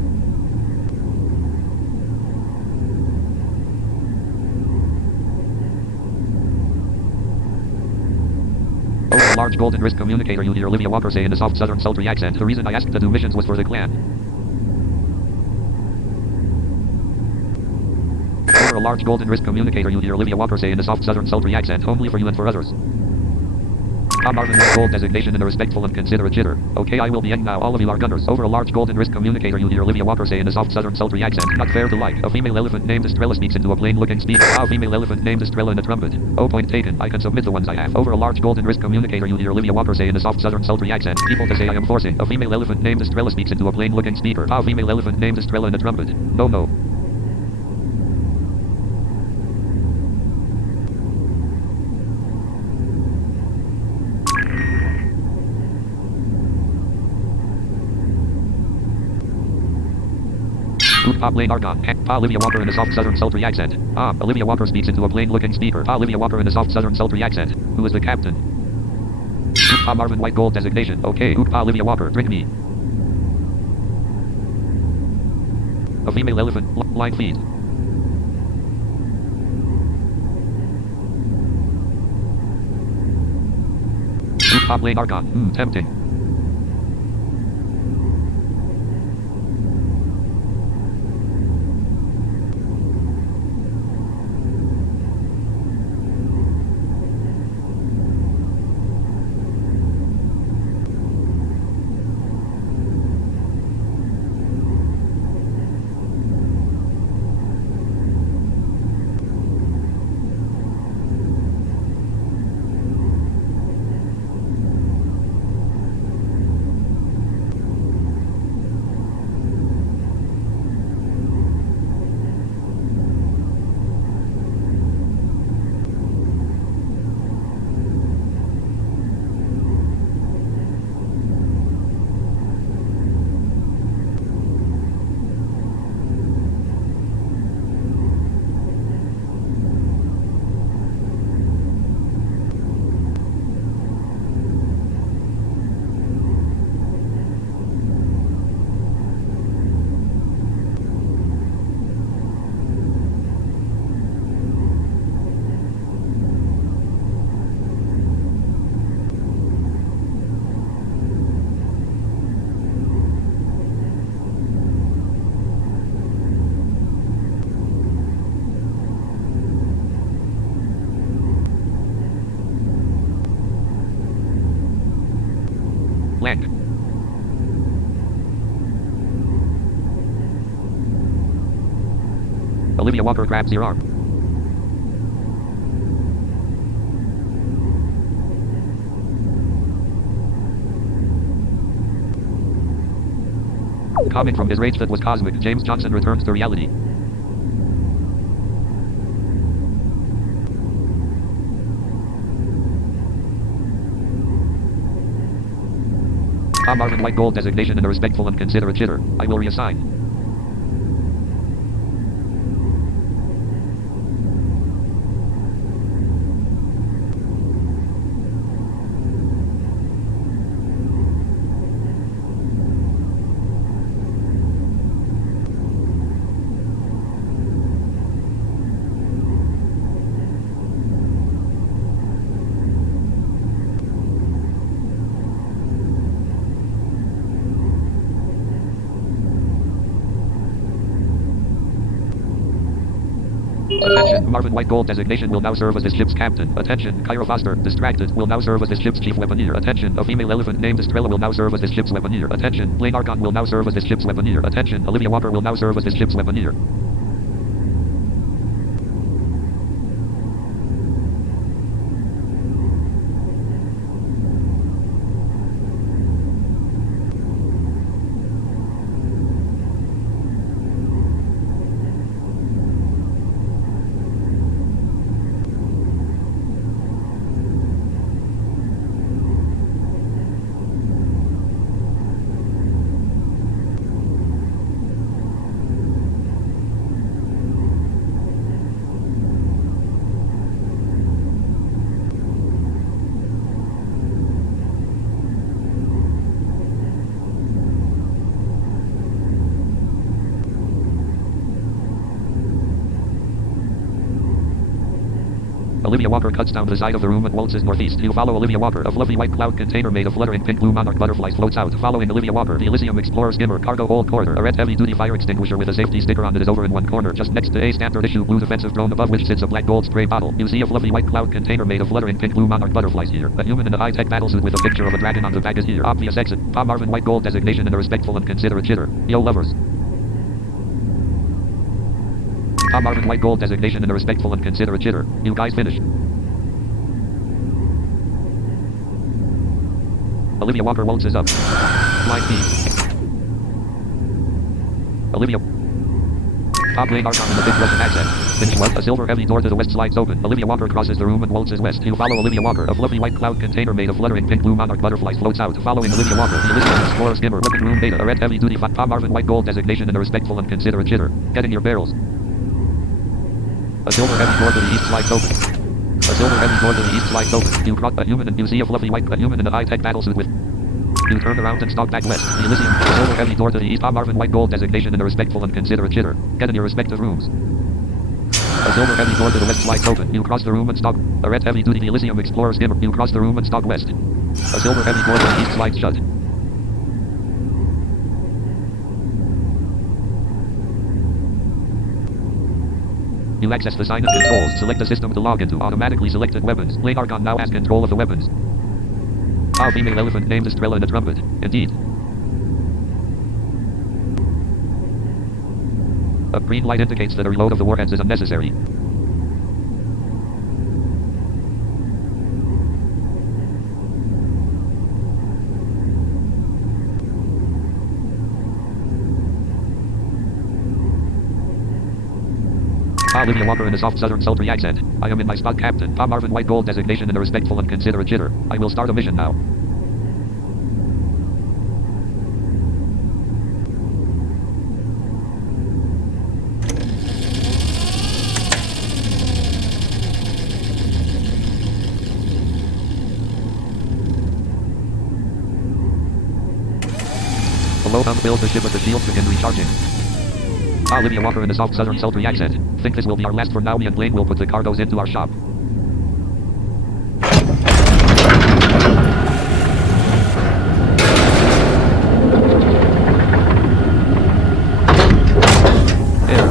Oh, a large golden wrist communicator you hear Olivia Walker say in a soft southern sultry accent. The reason I asked to do missions was for the clan. Over a large golden wrist communicator you hear Olivia Walker say in a soft southern sultry accent. Only for you and for others. Marvin White Gold designation in a respectful and considerate jitter. Okay, I will be in now. All of you are gunners. Over a large golden wrist communicator you hear Olivia Walker say in a soft southern sultry accent. Not fair to like. A female elephant named Estrella speaks into a plain-looking speaker. A female elephant named Estrella in a trumpet. Oh, point taken. I can submit the ones I have. Over a large golden wrist communicator you hear Olivia Walker say in a soft southern sultry accent. People to say I am forcing. A female elephant named Estrella speaks into a plain-looking speaker. A female elephant named Estrella in a trumpet. No. Pop lane argon. Olivia Walker in a soft southern sultry accent. Olivia Walker speaks into a plain-looking speaker. Olivia Walker in a soft southern sultry accent. Who is the captain? Marvin White Gold designation. Okay. Olivia Walker. Drink me. A female elephant. Line feed. Pop lane argon. Tempting. Olivia Walker grabs your arm. Coming from his rage that was cosmic, James Johnson returns to reality. Tom Marvin White Gold designation and a respectful and considerate jitter. I will reassign. Attention, Marvin White Gold designation will now serve as this ship's captain. Attention, Kyra Foster, distracted, will now serve as this ship's chief weaponeer. Attention, a female elephant named Estrella will now serve as this ship's weaponeer. Attention, Blaine Archon will now serve as this ship's weaponeer. Attention, Olivia Walker will now serve as this ship's weaponeer. Olivia Walker cuts down the side of the room and waltzes northeast. You follow Olivia Walker. A fluffy white cloud container made of fluttering pink blue monarch butterflies floats out. Following Olivia Walker, the Elysium Explorer skimmer cargo hold corridor. A red heavy-duty fire extinguisher with a safety sticker on it is over in one corner, just next to a standard issue blue defensive drone above which sits a black gold spray bottle. You see a fluffy white cloud container made of fluttering pink blue monarch butterflies here. A human in a high-tech battlesuit with a picture of a dragon on the back is here. Obvious exit. Tom Marvin White Gold designation and a respectful and considerate jitter. Yo lovers. Tom Marvin White Gold designation and a respectful and considerate jitter. You guys finished. Olivia Walker waltzes up. Line B. Olivia. Tom Blaine Archon in a big Russian accent. Finish what? A silver heavy door to the west slides open. Olivia Walker crosses the room and waltzes west. You follow Olivia Walker. A fluffy white cloud container made of fluttering pink blue monarch butterflies floats out. Following Olivia Walker, the Elysium Explorer skimmer, working room data, a red heavy duty Tom Marvin White Gold designation and a respectful and considerate jitter. Getting your barrels. A silver heavy door to the east slides open. A silver heavy door to the east slides open. You cross a human and you see a fluffy white human in a high-tech battlesuit with. You turn around and stalk back west. The Elysium. A silver heavy door to the east. Tom Marvin White Gold designation and a respectful and considerate jitter. Get in your respective rooms. A silver heavy door to the west slides open. You cross the room and stalk. A red heavy duty Elysium Explorer skimmer. You cross the room and stalk west. A silver heavy door to the east slides shut. You access the sign of controls. Select the system to log into. Automatically selected weapons. Blaine Archon now has control of the weapons. A female elephant named Estrella and a trumpet. Indeed. A green light indicates that a reload of the warheads is unnecessary. Olivia Walker in a soft southern sultry accent. I am in my spot, Captain. Tom Marvin White Gold designation and a respectful and considerate jitter. I will start a mission now. Below builds the ship as the shields begin recharging. Olivia Walker in a soft southern sultry accent. Think this will be our last for now. Me and Blaine will put the cargoes into our shop. Air.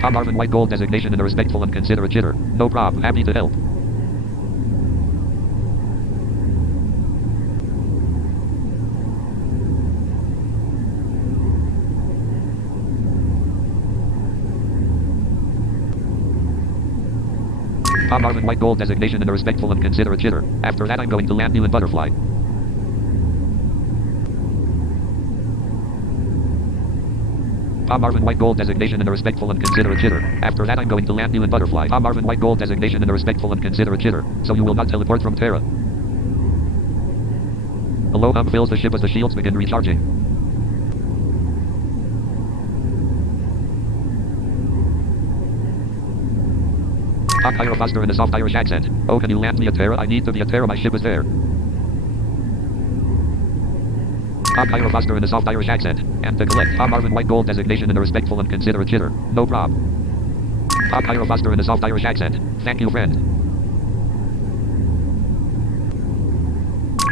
Tom Marvin White Gold designation and a respectful and considerate jitter. No prob. Happy to help. Palm Marvin White Gold designation and a respectful and considerate jitter. After that I'm going to land you in Butterfly. Palm Marvin White Gold designation and a respectful and considerate jitter. After that I'm going to land you in Butterfly. Palm Marvin White Gold designation and a respectful and considerate jitter. So you will not teleport from Terra. A low hum fills the ship as the shields begin recharging. Talk higher faster in a soft Irish accent. Oh, can you land me at Terra? I need to be at Terra. My ship is there. Talk higher faster in a soft Irish accent. And to collect Palm Marvin White Gold designation and a respectful and considerate jitter. No prob. Talk higher faster in a soft Irish accent. Thank you, friend.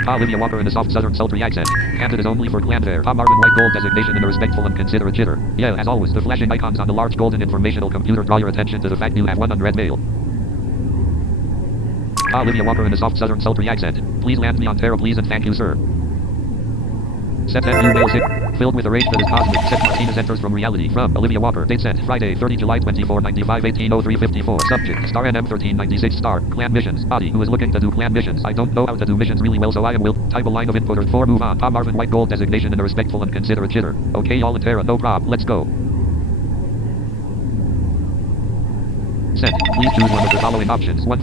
Olivia Walker in a soft southern sultry accent. Handed is only for Glandare. Palm Marvin White Gold designation and a respectful and considerate jitter. Yeah, as always, the flashing icons on the large golden informational computer draw your attention to the fact you have one unread mail. Olivia Walker in a soft southern sultry accent. Please land me on Terra, please, and thank you, sir. Set and new mail sick. Filled with a rage that is cosmic. Seth Martinez enters from reality. From Olivia Walker. Date sent. Friday, 30 July 24, 95, 180354. Subject. Star NM 1396 star. Clan missions. Body. Who is looking to do clan missions. I don't know how to do missions really well, so I will type a line of input or 4 move on. Palm Marvin White Gold designation and a respectful and considerate jitter. Okay, y'all in Terra. No prob. Let's go. Sent. Please choose one of the following options. 1.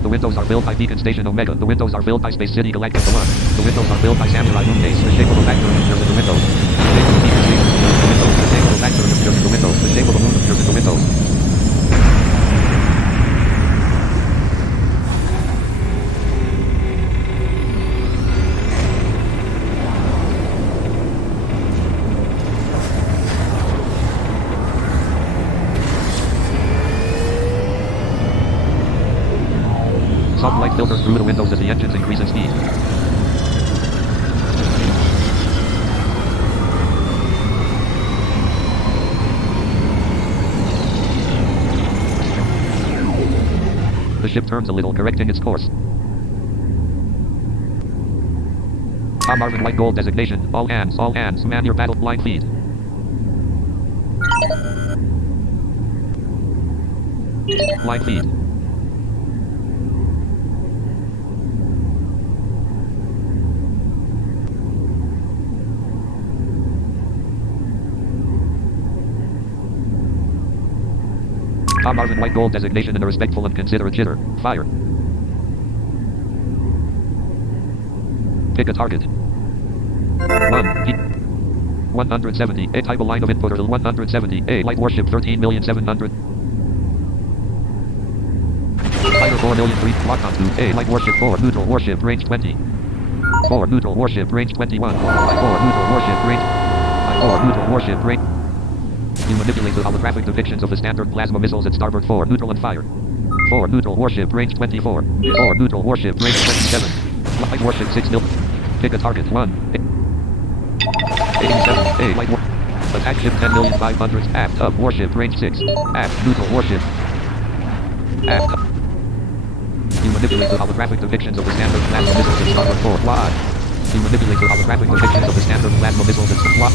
The windows are filled by Beacon Station Omega. The windows are filled by Space City Galactica 1. The windows are filled by Samurai Moon Base. The shape of a factory appears in the windows. The shape of a Beacon Station appears in the windows. The shape of a factory appears in the windows. The shape of a moon appears in the windows. Soft light filters through the windows as the engines increase in speed. The ship turns a little, correcting its course. Palm Marvin White Gold designation. All hands, man your paddle blind feed. Blind feed. Palm Marvin White Gold designation and a respectful and considerate jitter. Fire. Pick a target. 170. A type of line of input or 170. A light warship 13,700,000. Fighter 4,003,000. Lock onto A light warship 4. Neutral warship range 20. 4 neutral warship range 21. I4 neutral warship range. I4 neutral warship range. You manipulate the holographic depictions of the standard plasma missiles at starboard 4 neutral and fire. 4 neutral warship range 24. 4 neutral warship range 27. Light warship 6 mil. Pick a target 1. 87. A light war. Attack ship 10,500,000. Aft up warship range 6. Aft neutral warship. Aft up. You manipulate the holographic depictions of the standard plasma missiles at starboard 4. Quad. You manipulate the holographic depictions of the standard plasma missiles at quad.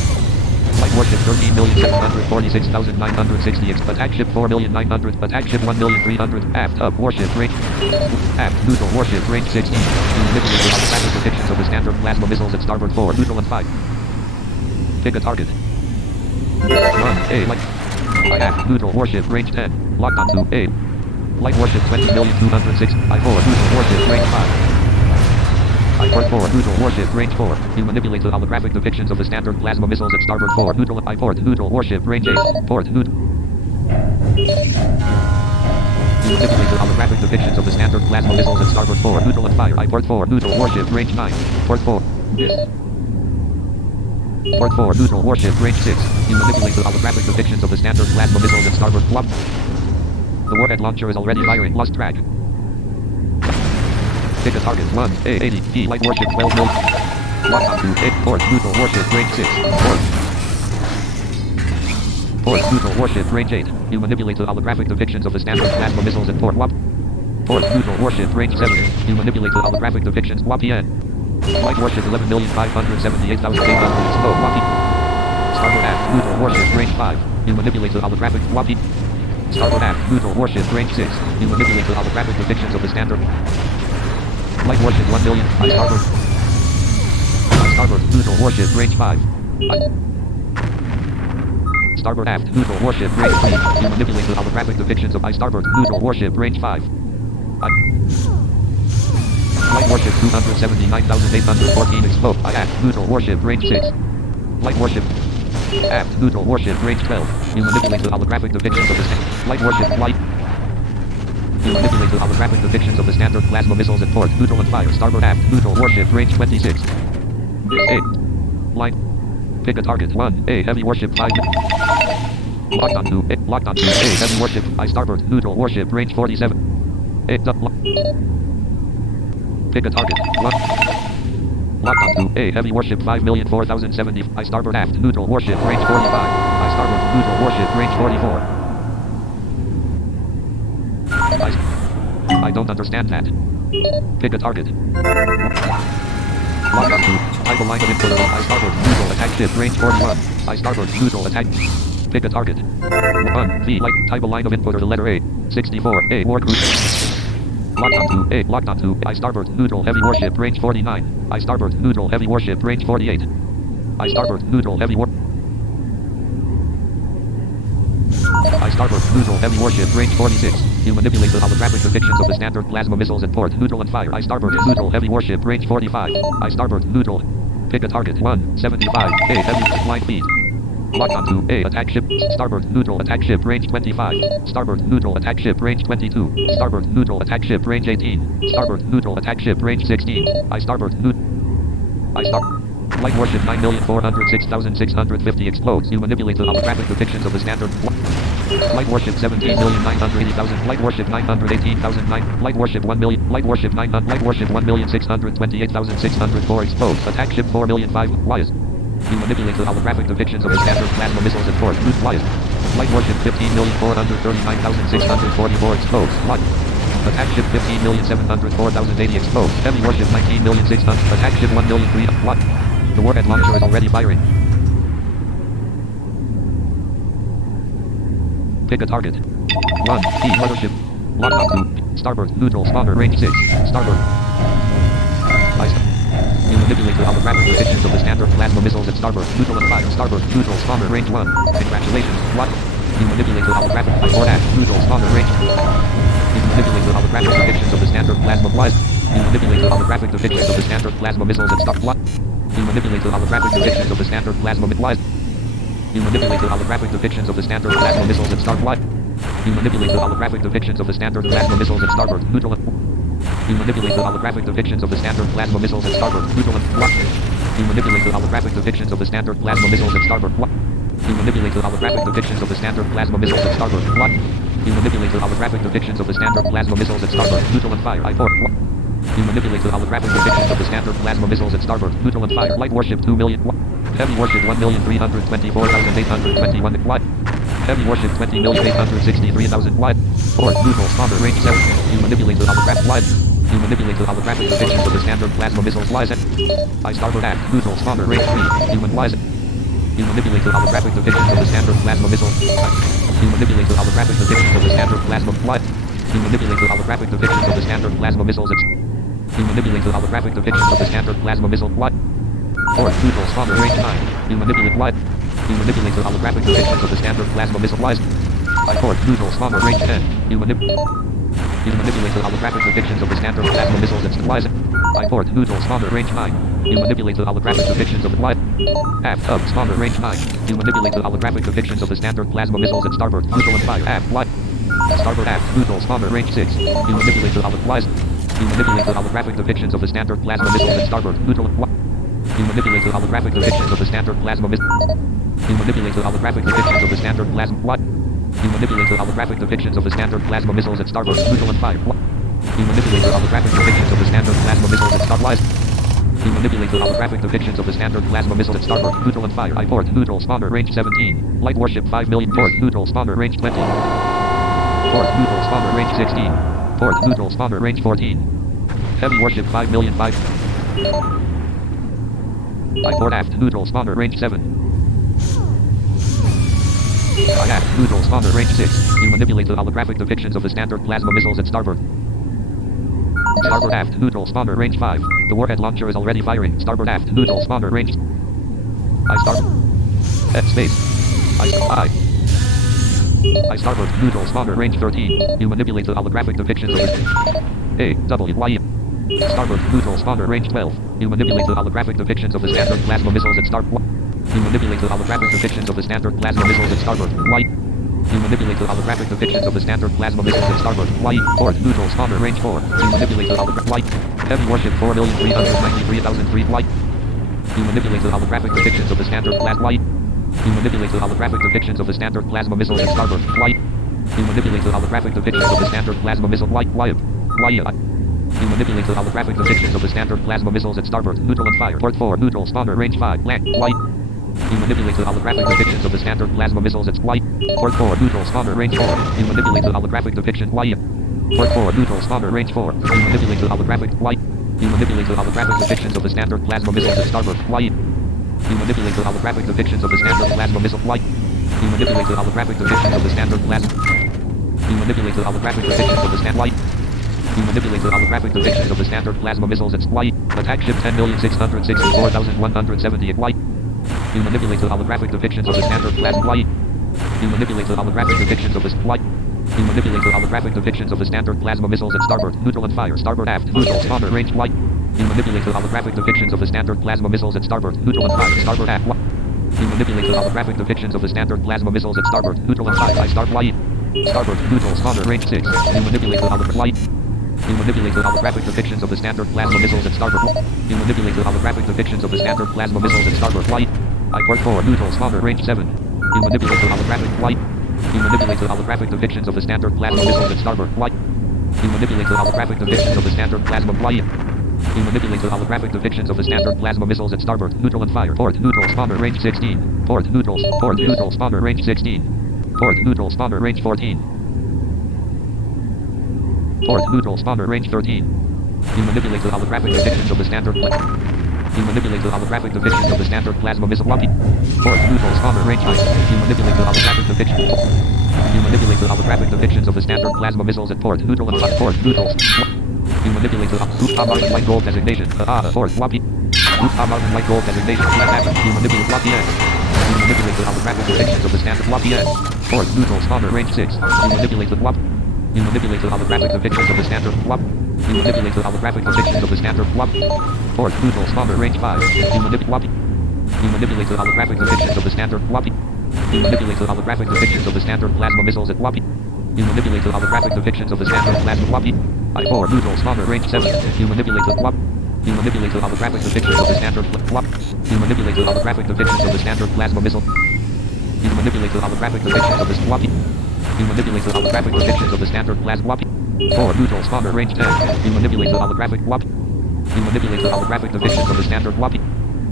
Light warship 13,746,960. Attack ship 4,900,000. Attack ship 1,300,000. Aft up warship range. Aft neutral warship range 16. You manipulate the holographic depictions of the standard plasma missiles at starboard 4 neutral and 5. Pick a target. 1. A light. Aft neutral warship range 10. Locked onto A. Light warship 20,206. I4 neutral warship range 5. I-Port 4, neutral warship, range 4. You manipulate the holographic depictions of the standard plasma missiles at starboard 4, neutral, I-Port, neutral warship, range 8. Port, neutral. You manipulate the holographic depictions of the standard plasma missiles at starboard 4, neutral and fire. I-Port 4, neutral warship, range 9. Port 4. Port 4, neutral warship, range 6. You manipulate the holographic depictions of the standard plasma missiles at starboard. What? The warhead launcher is already firing. Lost track. Pick a target. 1. A-80. P. Light warship 12 mil. Lock on to 8. Port. Neutral warship. Range 6. Port. Port. Neutral warship. Range 8. You manipulate the holographic depictions of the standard plasma missiles at port. What? Port. Neutral warship. Range 7. You manipulate the holographic depictions. What? PN. Light warship 11,578,800 explode. What? Starboard aft. Neutral warship. Range 5. You manipulate the holographic. What? Starboard aft. Neutral warship. Range 6. You manipulate the holographic depictions of the standard. Light warship 1 million. I starboard. I starboard. Neutral warship. Range 5. Starboard aft. Neutral warship. Range 3. You manipulate the holographic depictions of I starboard. Neutral warship. Range 5. Light warship 279,814 explode. I aft. Neutral warship. Range 6. Light warship. Aft. Neutral warship. Range 12. You manipulate the holographic depictions of the light warship. Light. You manipulate the holographic depictions of the standard plasma missiles at port. Neutral and fire. Starboard aft. Neutral warship. Range 26. 8. Line. Pick a target. 1. A. Heavy warship 5. Locked on 2. A. Locked on 2. A. Heavy warship. I starboard. Neutral warship. Range 47. 8. Pick a target. 1. Locked on 2. A. Heavy warship 5,004,070. I starboard aft. Neutral warship. Range 45. I starboard. Neutral warship. Range 44. I don't understand that. Pick a target. Lock on to. Type a line of input. I starboard. Neutral attack ship. Range 41. I starboard. Neutral attack. Pick a target. 1. V. Light. Type a line of input or the letter A. 64. A. War cruiser. Locked on to. A. Locked on to. I starboard. Neutral heavy warship. Range 49. I starboard. Neutral heavy warship. Range 48. I starboard. Neutral heavy war. I starboard. Neutral heavy warship. Range 46. You manipulate the holographic depictions of the standard plasma missiles at port. Neutral and fire. I starboard. Neutral heavy warship. Range 45. I starboard. Neutral. Pick a target. 1. 75. A. Heavy. Line feed. Locked on to. A. Attack ship. Starboard. Neutral attack ship. Range 25. Starboard. Neutral attack ship. Range 22. Starboard. Neutral attack ship. Range 18. Starboard. Neutral attack ship. Range 16. I starboard. I start. Light warship 9,406,650 explodes. You manipulate the holographic depictions of the standard. Light warship 17,980,000. Light warship 918,009. Light warship 1 million. Light warship 900. Light warship 1,628,604 explodes. Attack ship 4,005. Wires. You manipulate the holographic depictions of the standard plasma missiles at port. Wires. Light warship 15,439,644 explodes. Light. Attack ship 15,704,080 explodes. Heavy warship 19,600. Attack ship 1,003. What? The warhead launcher is already firing. Pick a target. 1. T. Mothership. Locked on 2. Starboard. Neutral. Spawner. Range 6. Starboard. You manipulate the holographic depictions of the standard plasma missiles at starboard. Neutral and fire. Starboard. Neutral. Spawner. Range 1. Congratulations. What? You manipulate the holographic by port aft. Neutral. Spawner. Range. You manipulate the holographic depictions of the standard plasma wires. You manipulate the holographic depictions of the standard plasma missiles at starboard. What? You manipulate the holographic depictions of the standard plasma missiles. You manipulate the holographic depictions of the standard plasma missiles at starboard. You manipulate the holographic depictions of the standard plasma missiles at starboard. Neutral. You manipulate the holographic depictions of the standard plasma missiles at starboard. Neutral. You manipulate the holographic depictions of the standard plasma missiles at starboard. You manipulate the holographic depictions of the standard plasma missiles at starboard. You manipulate the holographic depictions of the standard plasma missiles at starboard. Neutral and fire. I-4. You manipulate the holographic depictions of the standard plasma missiles at starboard. Neutral and fire. Light warship 2 million. Heavy warship 1,324,821 wide. Heavy warship 20,863,000 wide. Port. Neutral. Spawner. Range 7. You manipulate the holographic wide. You manipulate the holographic depictions of the standard plasma missiles wise. I starboard aft. Neutral. Spawner. Range 3. Human wise. You manipulate the holographic depictions of the standard plasma missiles. You manipulate the holographic depictions of the standard plasma wide. You manipulate the holographic depictions of the standard plasma missiles. You manipulate the holographic depictions of the standard plasma missile. What? Port. Neutral. Spawner. Range 9. You manipulate what? You manipulate the holographic depictions of the standard plasma missile. Wise. I port. Neutral. Spawner. Range 10. You manipulate the holographic depictions of the standard plasma missiles. It's wise. I port. Neutral. Spawner. Range 9. You manipulate the holographic depictions of the wide. Aft. Up. Spawner. Range 9. You manipulate the holographic depictions of the standard plasma missiles at starboard. Neutral and fire. Aft. Wide. Starboard aft. Neutral. Spawner. Range 6. You manipulate the holographic. You manipulate the holographic depictions of the standard plasma missiles at starboard. Neutral. You manipulate the holographic depictions of the standard plasma missile. You manipulate the holographic depictions of the standard plasma. What? You manipulate the holographic depictions of the standard plasma missiles at starboard, neutral and fire. What? You manipulate the holographic depictions of the standard plasma missiles at starboard. You manipulate the holographic depictions of the standard plasma missile at starboard, neutral and fire. I port, neutral, spawner, range 17. Light warship 5 million. Port, neutral, spawner, range 20. Port, neutral, spawner, range 16. Port, neutral, spawner, range 14. Heavy warship 5 million 5. I port aft, neutral, spawner, range 7. I aft, neutral, spawner, range 6. You manipulate the holographic depictions of the standard plasma missiles at starboard. Starboard aft, neutral, spawner, range 5. The warhead launcher is already firing. Starboard aft, neutral, spawner, range. I starboard. At space. I starboard, neutral, spawner, range 13. You manipulate the holographic depictions of the A, W, Y. Starboard, neutral, spawner, range 12. You manipulate the holographic depictions of the standard plasma missiles at starboard. You manipulate the holographic depictions of the standard plasma missiles at starboard. Y. You manipulate the holographic depictions of the standard plasma missiles at starboard. Y. Port, neutral, spawner, range 4. You manipulate the holographic. Y. Heavy warship 4,393,003. Y. You manipulate the holographic depictions of the standard plasma. Y. You manipulate the holographic depictions of the standard plasma missiles at starboard. Y. You manipulate the holographic depictions of the standard plasma missile. Y. You manipulate the holographic depictions of the standard plasma missiles at starboard, neutral and fire. Port 4, neutral, spawner, range 5, land, Y. You manipulate the holographic depictions of the standard plasma missiles at Y. Port 4, neutral, spawner, range 4. You manipulate the holographic depiction Y. Port 4, neutral, spawner, range 4. You manipulate the holographic Y. You manipulate the holographic depictions of the standard plasma missiles at starboard, Y. You manipulate the holographic depictions of the standard plasma missile Y. You manipulate the holographic depictions of the standard plasma. You manipulate the holographic depictions of the standard Y. You manipulate the holographic depictions of the standard plasma missiles at Y. Attack ship 10,664,170 at Y. You manipulate the holographic depictions of the standard plasma Y. You manipulate the holographic depictions of the Y. You manipulate the holographic depictions of the standard plasma missiles at starboard, neutral and fire. Starboard aft, neutral, spawner, range Y. You manipulate the holographic depictions of the standard plasma missiles at starboard, neutral and fire. Starboard aft Y. You manipulate the holographic depictions of the standard plasma missiles at starboard, neutral and fire. I start Y. Starboard, neutral, spawner, range 6. You manipulate the holographic Y. You manipulate the holographic depictions of the standard plasma missiles at starboard. You manipulate the holographic depictions of the standard plasma missiles at starboard. Y. I port 4, neutral, spawner, range 7. You manipulate the holographic Y. You manipulate the holographic depictions of the standard plasma missiles at starboard. Y. You manipulate the holographic depictions of the standard plasma Y. You manipulate the holographic depictions of the standard plasma missiles at starboard, neutral and fire. Port, neutral, spawner, range 16. Port, neutral, spawner, range 16. Port, neutral, spawner, range 14. Port, neutral, spawner, range 13. You manipulate the holographic depictions of the standard You manipulate the holographic depictions of the standard plasma missile. Port, neutral, spawner, range 9. You manipulate the holographic depictions. You manipulate the holographic depictions of the standard plasma missiles at port, neutral and port, neutral. You manipulate the Mountain Light Gold designation. Port, Wapi. Mountain Light Gold designation. You manipulate Wapi N. You manipulate the holographic depictions of the standard Wapi N. Port, neutral, spawner, range 6. You manipulate the Wap. You manipulate the holographic depictions of the standard Wap. You manipulate the holographic depictions of the standard Wap. Port, neutral, spawner, range 5. You manipulate Wapi. You manipulate the holographic depictions of the standard Wapi. You manipulate the holographic depictions of the standard plasma missiles at Wapi. You manipulate the holographic depictions of the standard plasma Wapi. I4, neutral, spawner, range 7. You manipulate the Wap. You manipulate the holographic depictions of the standard Wap. You manipulate the holographic depictions of the standard plasma missile. You manipulate the holographic depictions of the Wapi. You manipulate the holographic depictions of the standard plasma Wapi. 4, neutral, spawner, range 10. You manipulate the holographic Wapi. You manipulate the holographic depictions of the standard Wapi.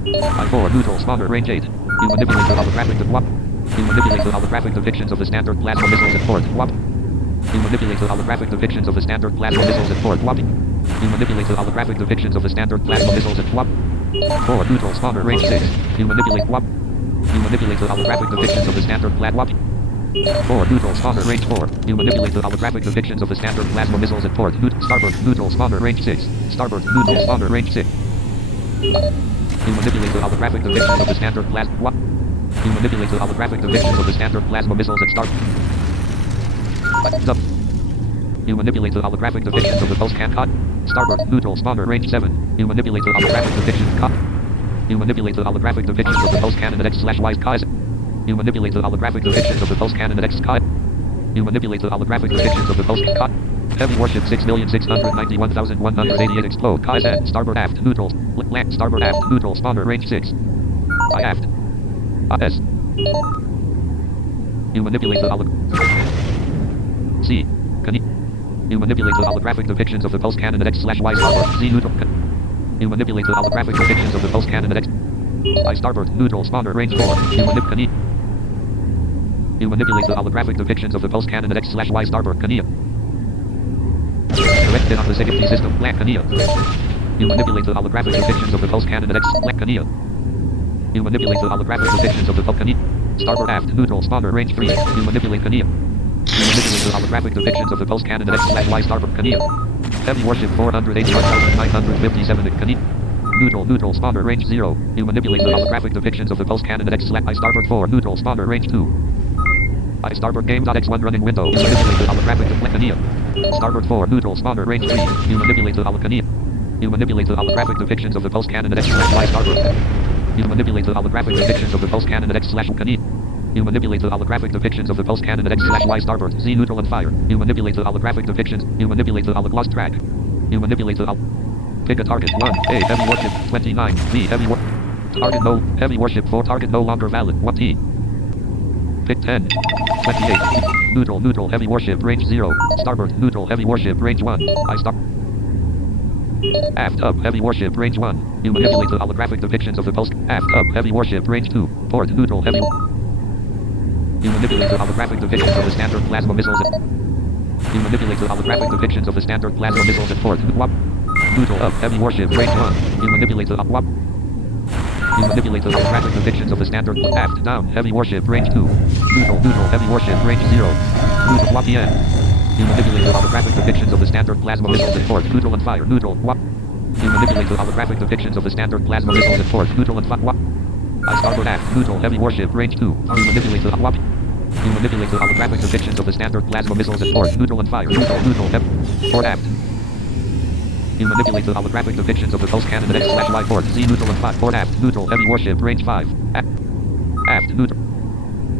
I4, neutral, spawner, range 8. You manipulate the holographic Wap. You manipulate the holographic depictions of the standard plasma missiles at port, Wap. You manipulate the holographic depictions of the standard plasma missiles at port, Wap. You manipulate the holographic depictions of the standard plasma missiles at Wap. 4, neutral, spawner, range 6. You manipulate Wap. You manipulate the holographic depictions of the standard plasma Wap. 4, neutral, spawner, range 4. You manipulate the holographic depictions of the standard plasma missiles at port, starboard, neutral, spawner, range 6. Starboard, neutral, spawner, range 6. You manipulate the holographic depictions of the standard plasma Wap. You manipulate the holographic depictions of the standard plasma missiles at starboard. You manipulate the holographic depictions of the post-can cut. Starboard, neutral, spawner, range 7. You manipulate the holographic depictions cut. You manipulate the holographic depictions of the post-cannon X/Y Kaiser. You manipulate the holographic depictions of the post-cannon X Kai. You manipulate the holographic depictions of the post-cut. Heavy warship 6,691,188 explode. KZ. Starboard aft. Neutral. Land. Starboard aft. Neutral. Spawner. Range 6. I aft. S. You manipulate the C. You manipulate the holographic depictions of the pulse cannon at X/Y starboard. Z neutral. You manipulate the holographic depictions of the pulse cannon at X. I starboard. Neutral. Spawner. Range 4. You manipulate the holographic depictions of the pulse cannon at X/Y starboard. Kania. Direct hit on the safety system. Black Kania. You manipulate the holographic depictions of the pulse cannon at X. Black Kania. You manipulate the holographic depictions of the pulse Kania. Starboard aft. Neutral. Spawner. Range 3. You manipulate Kania. You manipulate the holographic depictions of the pulse cannon at X/Y starboard. Kania. Heavy warship 481,957 at Kania. Neutral. Spawner. Range 0. You manipulate the holographic depictions of the pulse cannon at X/I starboard 4. Neutral. Spawner. Range 2. I starboard game.x1 running window. You manipulate the holographic depictions. Starboard 4. Neutral. Spawner. Range 3. You manipulate the holographic. You manipulate the holographic depictions of the pulse cannon at X/Y starboard. You manipulate the holographic depictions of the pulse cannon at X/Kania. You manipulate the holographic depictions of the pulse cannon at X/Y starboard. Z neutral and fire. You manipulate the holographic depictions. You manipulate the lost track. You manipulate the pick a target. 1. A. Heavy warship. 29. B. Heavy warship. Target no. Heavy warship 4. Target no longer valid. 1 T. Pick 10. 28. Neutral. Heavy warship. Range 0. Starboard. Neutral. Heavy warship. Range 1. I start. Aft up. Heavy warship. Range 1. You manipulate the holographic depictions of the pulse. Aft up. Heavy warship. Range 2. Port. Neutral. Heavy. You manipulate the holographic depictions of the standard plasma missiles at... You manipulate the holographic depictions of the standard plasma missiles at port. Neutral up. Heavy warship. Range 1. You manipulate the... You manipulate the holographic depictions of the standard... Aft. Down. Heavy warship. Range 2. Neutral. Heavy warship. Range 0. Neutral. WAP-EN. You manipulate the holographic depictions of the standard plasma missiles at port. Neutral and fire. Neutral. WAP. You manipulate the holographic depictions of the standard plasma missiles at port. Neutral and fire. WAP. I starboard aft. Neutral. Heavy warship. Range 2. You manipulate the... WAP. You manipulate the holographic depictions of the standard plasma missiles at port. Neutral and fire. Neutral. Port aft. You manipulate the holographic depictions of the pulse cannon at X/Y port. Z neutral and fire. Port aft. Neutral. Heavy warship. Range 5. Aft. Neutral.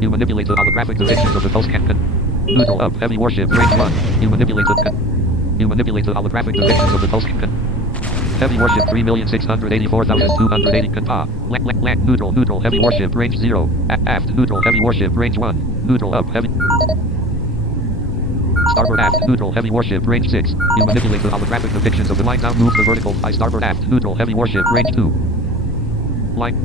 You manipulate the holographic depictions of the pulse cannon. Neutral up. Heavy warship. Range 1. You manipulate the... You manipulate the holographic depictions of the pulse cannon. Heavy warship 3,684,280 Kanpa. Land. Neutral. Heavy warship. Range 0. Aft. Neutral. Heavy warship. Range 1. Neutral up. Heavy. Starboard aft. Neutral. Heavy warship. Range 6. You manipulate the holographic depictions of the line down. Move the vertical. I starboard aft. Neutral. Heavy warship. Range 2. Line.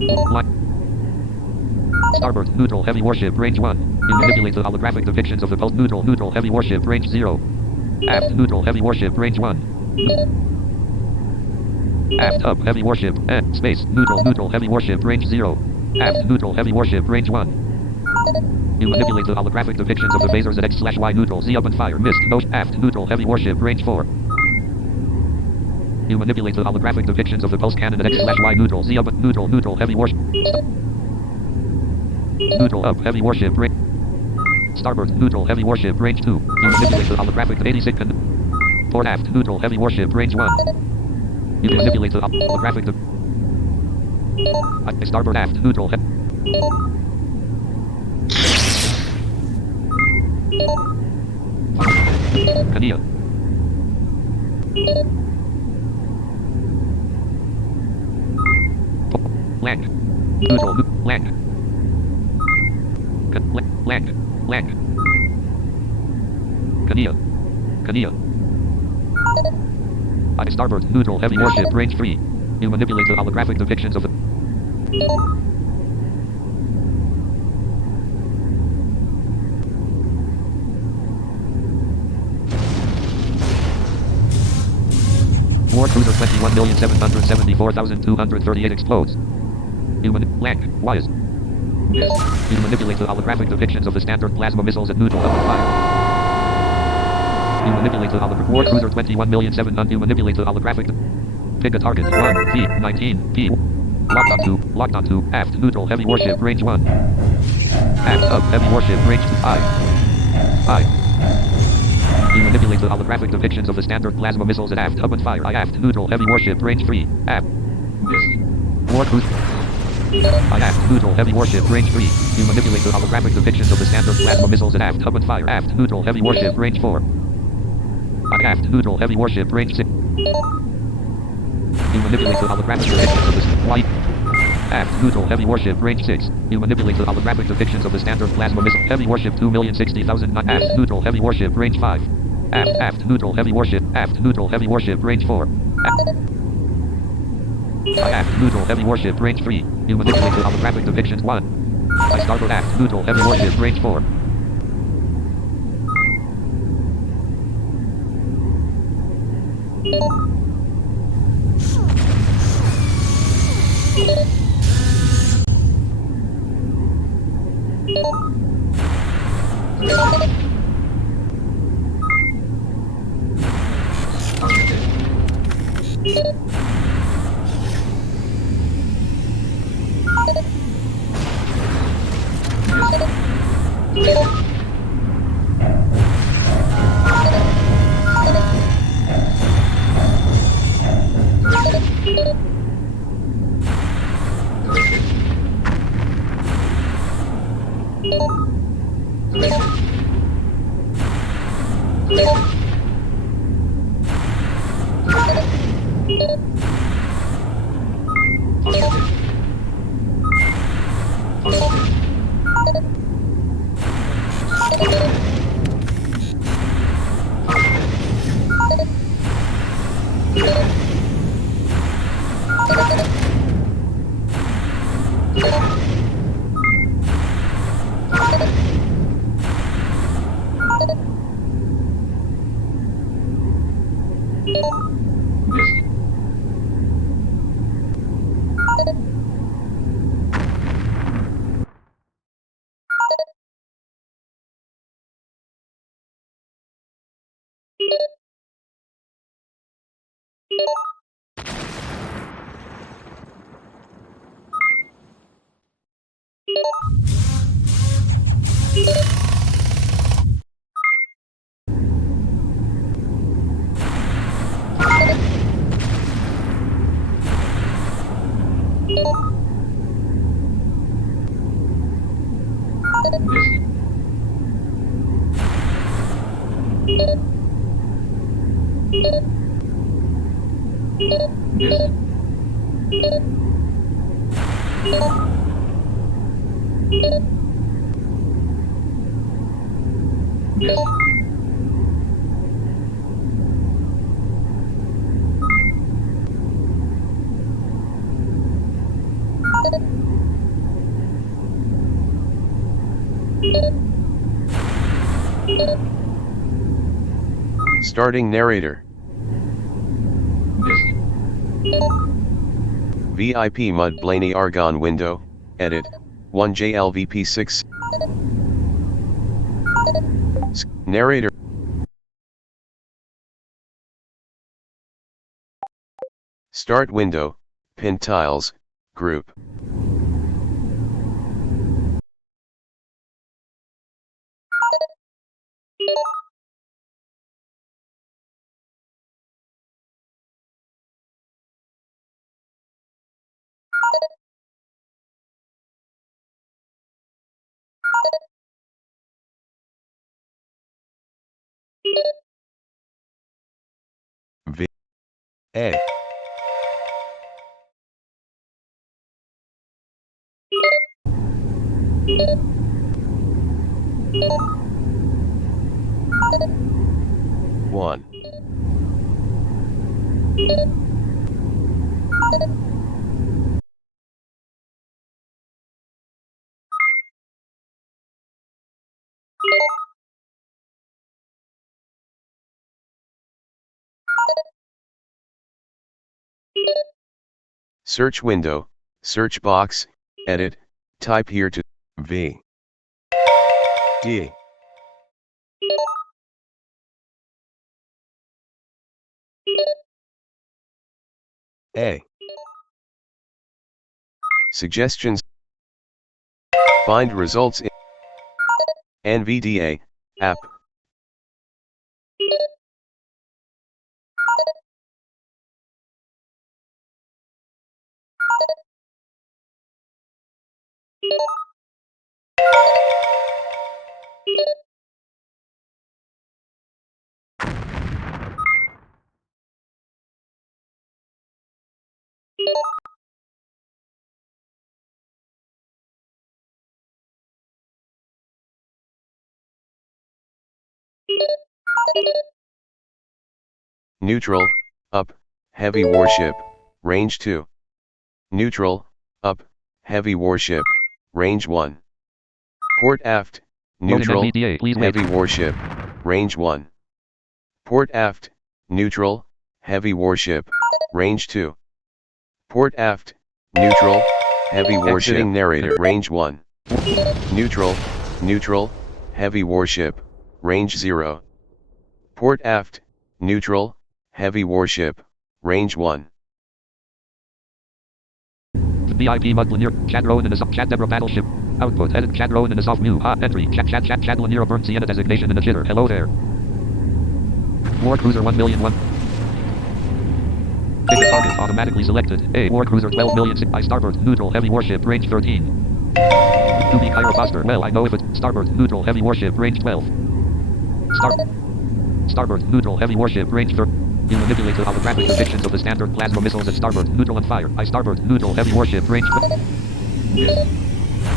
Starboard. Neutral. Heavy warship. Range 1. You manipulate the holographic depictions of the pulse. Neutral. Heavy warship. Range 0. Aft. Neutral. Heavy warship. Range 1. Aft up. Heavy warship. Space. Neutral. Heavy warship. Range 0. Aft. Neutral. Heavy warship. Range 1. You manipulate the holographic depictions of the phasers at X/Y. Neutral. Z up and fire. Missed. No. Aft. Neutral. Heavy warship. Range 4. You manipulate the holographic depictions of the pulse cannon at X/Y. Neutral. Z up. Neutral. Heavy warship. Neutral up. Heavy warship. Range. Starboard. Neutral. Heavy warship. Range 2. You manipulate the holographic 86. Port aft. Neutral. Heavy warship. Range 1. You manipulate the holographic... Starboard aft. Neutral. Kania. Land. Neutral. Land. Land. Kania. I starboard. Neutral. Heavy warship. Range 3. You manipulate the holographic depictions of the... War cruiser 21,774,238 explodes. You land. Why is... You manipulate the holographic depictions of the standard plasma missiles at neutral level 5. You manipulate the holographic... War cruiser 21,700,000. You manipulate the holographic... Pick a target. 1. P. 19. P. Locked on 2. Aft. Neutral. Heavy warship. Range 1. Aft. Up. Heavy warship. Range 2. I. You manipulate the holographic depictions of the standard plasma missiles at aft. Up and fire. I aft. Neutral. Heavy warship. Range 3. Aft. War cruiser. I aft. Neutral. Heavy warship. Range 3. You manipulate the holographic depictions of the standard plasma missiles at aft. Up and fire. Aft. Neutral. Heavy warship. Range 4. Aft, neutral, heavy warship, range 6. You manipulate the holographic depictions of the white. Aft, neutral, heavy warship, range 6. You manipulate the holographic depictions of the standard plasma missile. Heavy warship, 2,060,000. Aft, neutral, heavy warship, range 5. Aft, neutral, heavy warship. Aft, neutral, heavy warship, range 4. Aft, neutral, heavy warship, range 3. You manipulate the holographic depictions 1. I starboard aft, neutral, heavy warship, range 4. Starting narrator. VIP Mud Blaney Argon window, edit, 1JLVP6. Narrator. Start window, pin tiles, group. V A 1. Search window, search box, edit, type here to V D A. Suggestions. Find results in NVDA app. Neutral, up, heavy warship, range 2. Neutral, up, heavy warship, range 1. Port aft, Loading neutral, NVDA, please wait. heavy warship, range 1. Port aft, neutral, heavy warship, range 2. Port aft, neutral, heavy warship, exiting narrator, range 1. Neutral, heavy warship, range 0. Port aft, neutral, heavy warship, range 1. VIP mud linear, chat row in the sub chat Deborah battleship. Output, edit chat row in the soft new, entry, chat linear burnt Sienna designation in the jitter. Hello there. War Cruiser 1,000,001. Ticket target automatically selected. A. War Cruiser 12,000,000. I starboard, neutral, heavy warship, range 13. To be Cairo Foster. Well, I know if it's starboard, neutral, heavy warship, range 12. Starboard, neutral, heavy warship, range 13. You manipulate the holographic depictions of the standard plasma missiles at starboard, neutral and fire. I starboard, neutral, heavy warship, range 12.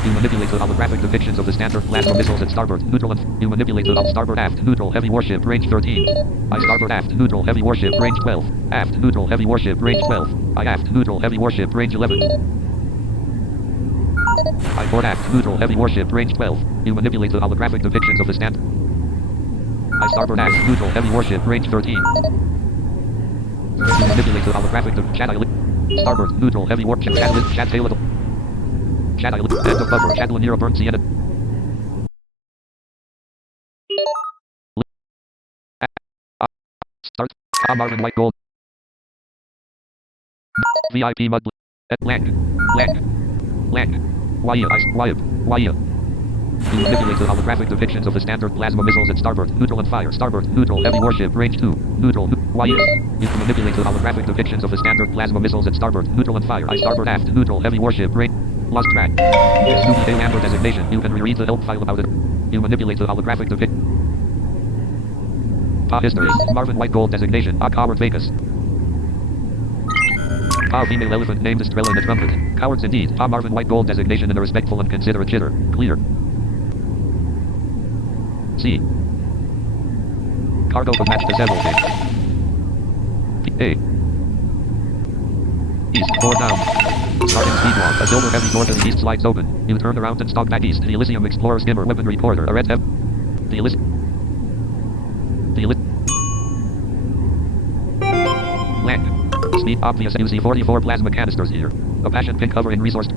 You manipulate the holographic depictions of the standard plasma missiles at starboard, neutral and you manipulate the starboard aft, neutral, heavy warship, range 13. I starboard aft, neutral, heavy warship, range 12. Aft, neutral, heavy warship, range 12. I aft, neutral, heavy warship, range 11. I port aft, neutral, heavy warship, range 12. You manipulate the holographic depictions of the stand. I starboard aft, neutral, heavy warship, range 13. You manipulate the holographic chat starboard, neutral, heavy warship, chat tail chat end of buffer, chat linear burnt Sienna. Start, Marvin White Gold. VIP mud lang. Why? You manipulate the holographic depictions of the standard plasma missiles at starboard, neutral and fire. Starboard, neutral, heavy warship, range 2. Neutral, why? You manipulate the holographic depictions of the standard plasma missiles at starboard, neutral and fire. I starboard aft, neutral, heavy warship, range. Lost track. Snoopy Amber designation. You can reread the help file about it. You manipulate the holographic depict. History. Marvin White Gold designation. Howard Vegas. Female elephant named Estrella in the trumpet. Cowards indeed. Marvin White Gold designation in a respectful and considerate jitter. Clear. C. Cargo to match the several things. A. East. 4 down. Starting speed walk. A silver heavy door to the east slides open. You turn around and stalk back east. The Elysium Explorer skimmer weapon reporter. A red The Elysium. Land. Speed obvious. UZ-44 plasma canisters here. A passion pink covering resource.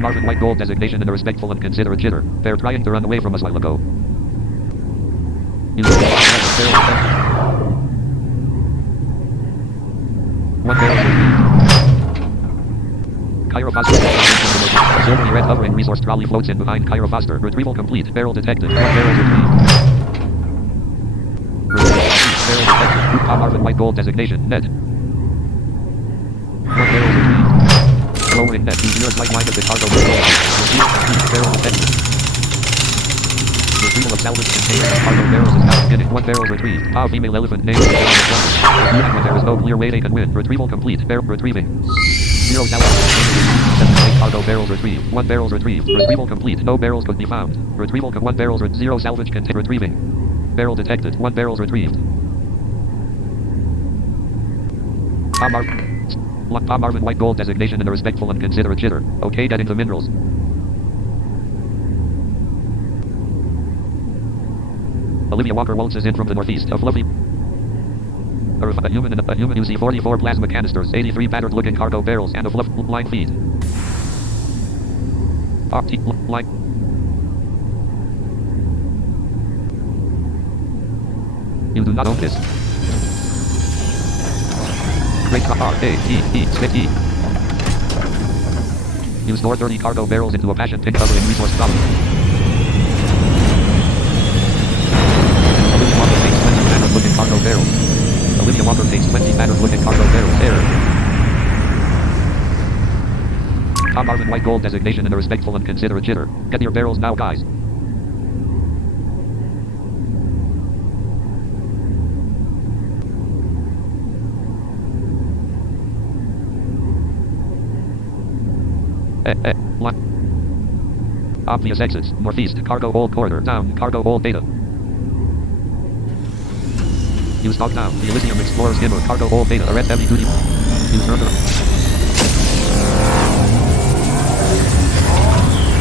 Marvin White Gold designation in a respectful and considerate jitter. They're trying to run away from us while ago. One barrel. Cairo Foster. A silvery red hovering resource trolley floats in behind Cairo Foster. Retrieval complete. Barrel detected. One barrel retrieved. Barrel detected. Marvin White Gold designation. Net. One barrel retrieved. Lowering net. Use your slight line of the cargo. Retrieval complete. Barrel detected. Retrieval of salvage container and cargo barrels is now beginning. One barrel retrieved. Female elephant named when there is no clear way they can win. Retrieval complete. Barrel retrieving. 0 salvage container. 7 cargo barrels retrieved. 1 barrels retrieved. Retrieval complete. No barrels could be found. Retrieval 1 barrels 0 salvage container retrieving. Barrel detected. 1 barrels retrieved. Marvin White Gold designation in a respectful and considerate jitter. Okay, getting the minerals. Olivia Walker waltzes in from the northeast. A fluffy. A human UZ-44 plasma canisters, 83 battered looking cargo barrels, and a fluff line feed. Line. You do not own this. Great R-A-E-E-Stick-E. You store 30 cargo barrels into a passion pink covering resource trolley. Olivia Walker takes 20 battered looking cargo barrels. Olivia Walker takes 20 battered looking cargo barrels. Air. Marvin White Gold designation in a respectful and considerate jitter. Get your barrels now, guys. Obvious exits. Northeast. Cargo hold corridor. Down. Cargo hold data. Use talk now. The Elysium Explorer skimmer. Cargo hold beta. Arrest heavy duty. Use turn around.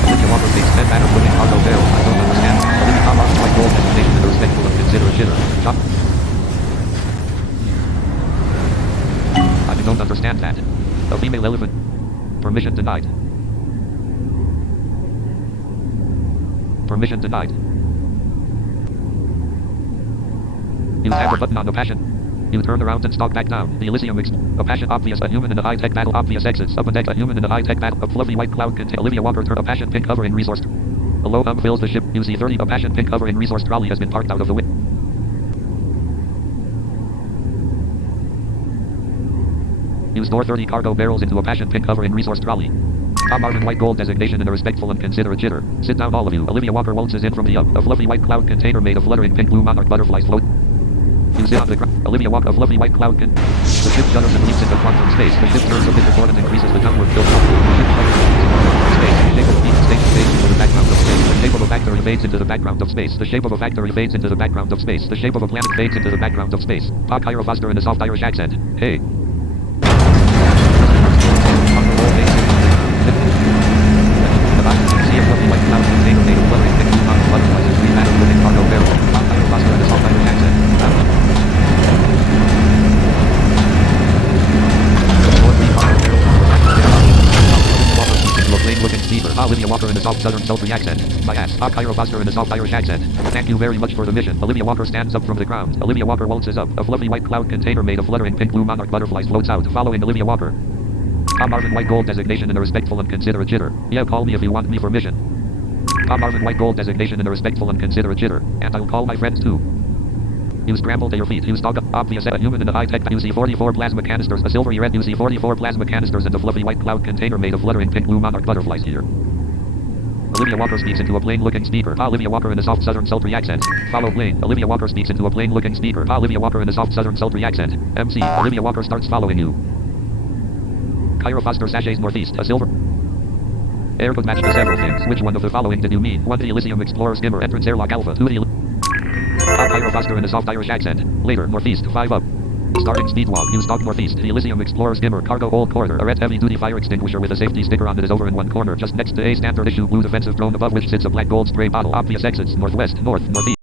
Olivia Walker takes 10 banner flipping cargo barrel. I don't understand. Olivia Tom Martin white gold designation and respectful and considerate jitter. Chop. I don't understand that. A female elephant. Permission denied. Permission denied. Use hammer button on the passion. You turn around and stalk back down. The Elysium a passion obvious. A human in a high-tech battle obvious exits. Up and deck. A human in a high-tech battle. A fluffy white cloud contain. Olivia Walker turn a passion pink cover in resource. A low hum fills the ship. Use E30. A passion pink cover in resource trolley has been parked out of the wind. Use door 30 cargo barrels into a passion pink cover in resource trolley. Tom Marvin white gold designation and a respectful and considerate jitter. Sit down all of you. Olivia Walker waltzes in from the up. A fluffy white cloud container made of fluttering pink blue monarch butterflies float. You sit on the ground. Olivia Walker, a fluffy white cloud can. The ship shudders and leaps into quantum space. The ship turns a bit before and increases the downward tilt. The ship shudders and leaps into quantum space. The shape of a beacon station fades into the background of space. The shape of a factory fades into the background of space. The shape of a factory fades into the background of space. The shape of a planet fades into the background of space. Pop Cairo Foster in a soft Irish accent. Hey. See a fluffy white cloud container made of fluttering pink blue monarch butterflies and green matter living cargo barrel. Pop Cairo Foster in a soft Irish accent. Looking speaker. Olivia Walker in a soft southern sultry accent. My ass. Cairo Foster in a soft Irish accent. Thank you very much for the mission. Olivia Walker stands up from the ground. Olivia Walker waltzes up. A fluffy white cloud container made of fluttering pink blue monarch butterflies floats out, following Olivia Walker. Tom Marvin white gold designation and a respectful and considerate jitter. Yeah, call me if you want me for mission. Tom Marvin white gold designation and a respectful and considerate jitter. And I'll call my friends too. You scramble to your feet. You stalk up. Obvious. A human in a high-tech. You see 44 plasma canisters. A silvery red. You see 44 plasma canisters and a fluffy white cloud container made of fluttering pink blue monarch butterflies here. Olivia Walker speaks into a plain-looking speaker. Olivia Walker in a soft southern sultry accent. Follow plain. Olivia Walker speaks into a plain-looking speaker. Olivia Walker in a soft southern sultry accent. MC. Olivia Walker starts following you. Cairo Foster sachets northeast. A silver air could match to several things. Which one of the following did you mean? 1. The Elysium Explorer skimmer entrance airlock alpha. 2. The Cairo Foster in a soft Irish accent. Later, northeast, 5 up. Starting speed walk. You stalk northeast. The Elysium Explorer skimmer cargo hold corridor. A red heavy-duty fire extinguisher with a safety sticker on it is over in one corner, just next to a standard issue blue defensive drone above which sits a black gold spray bottle. Obvious exits. Northwest, north, northeast.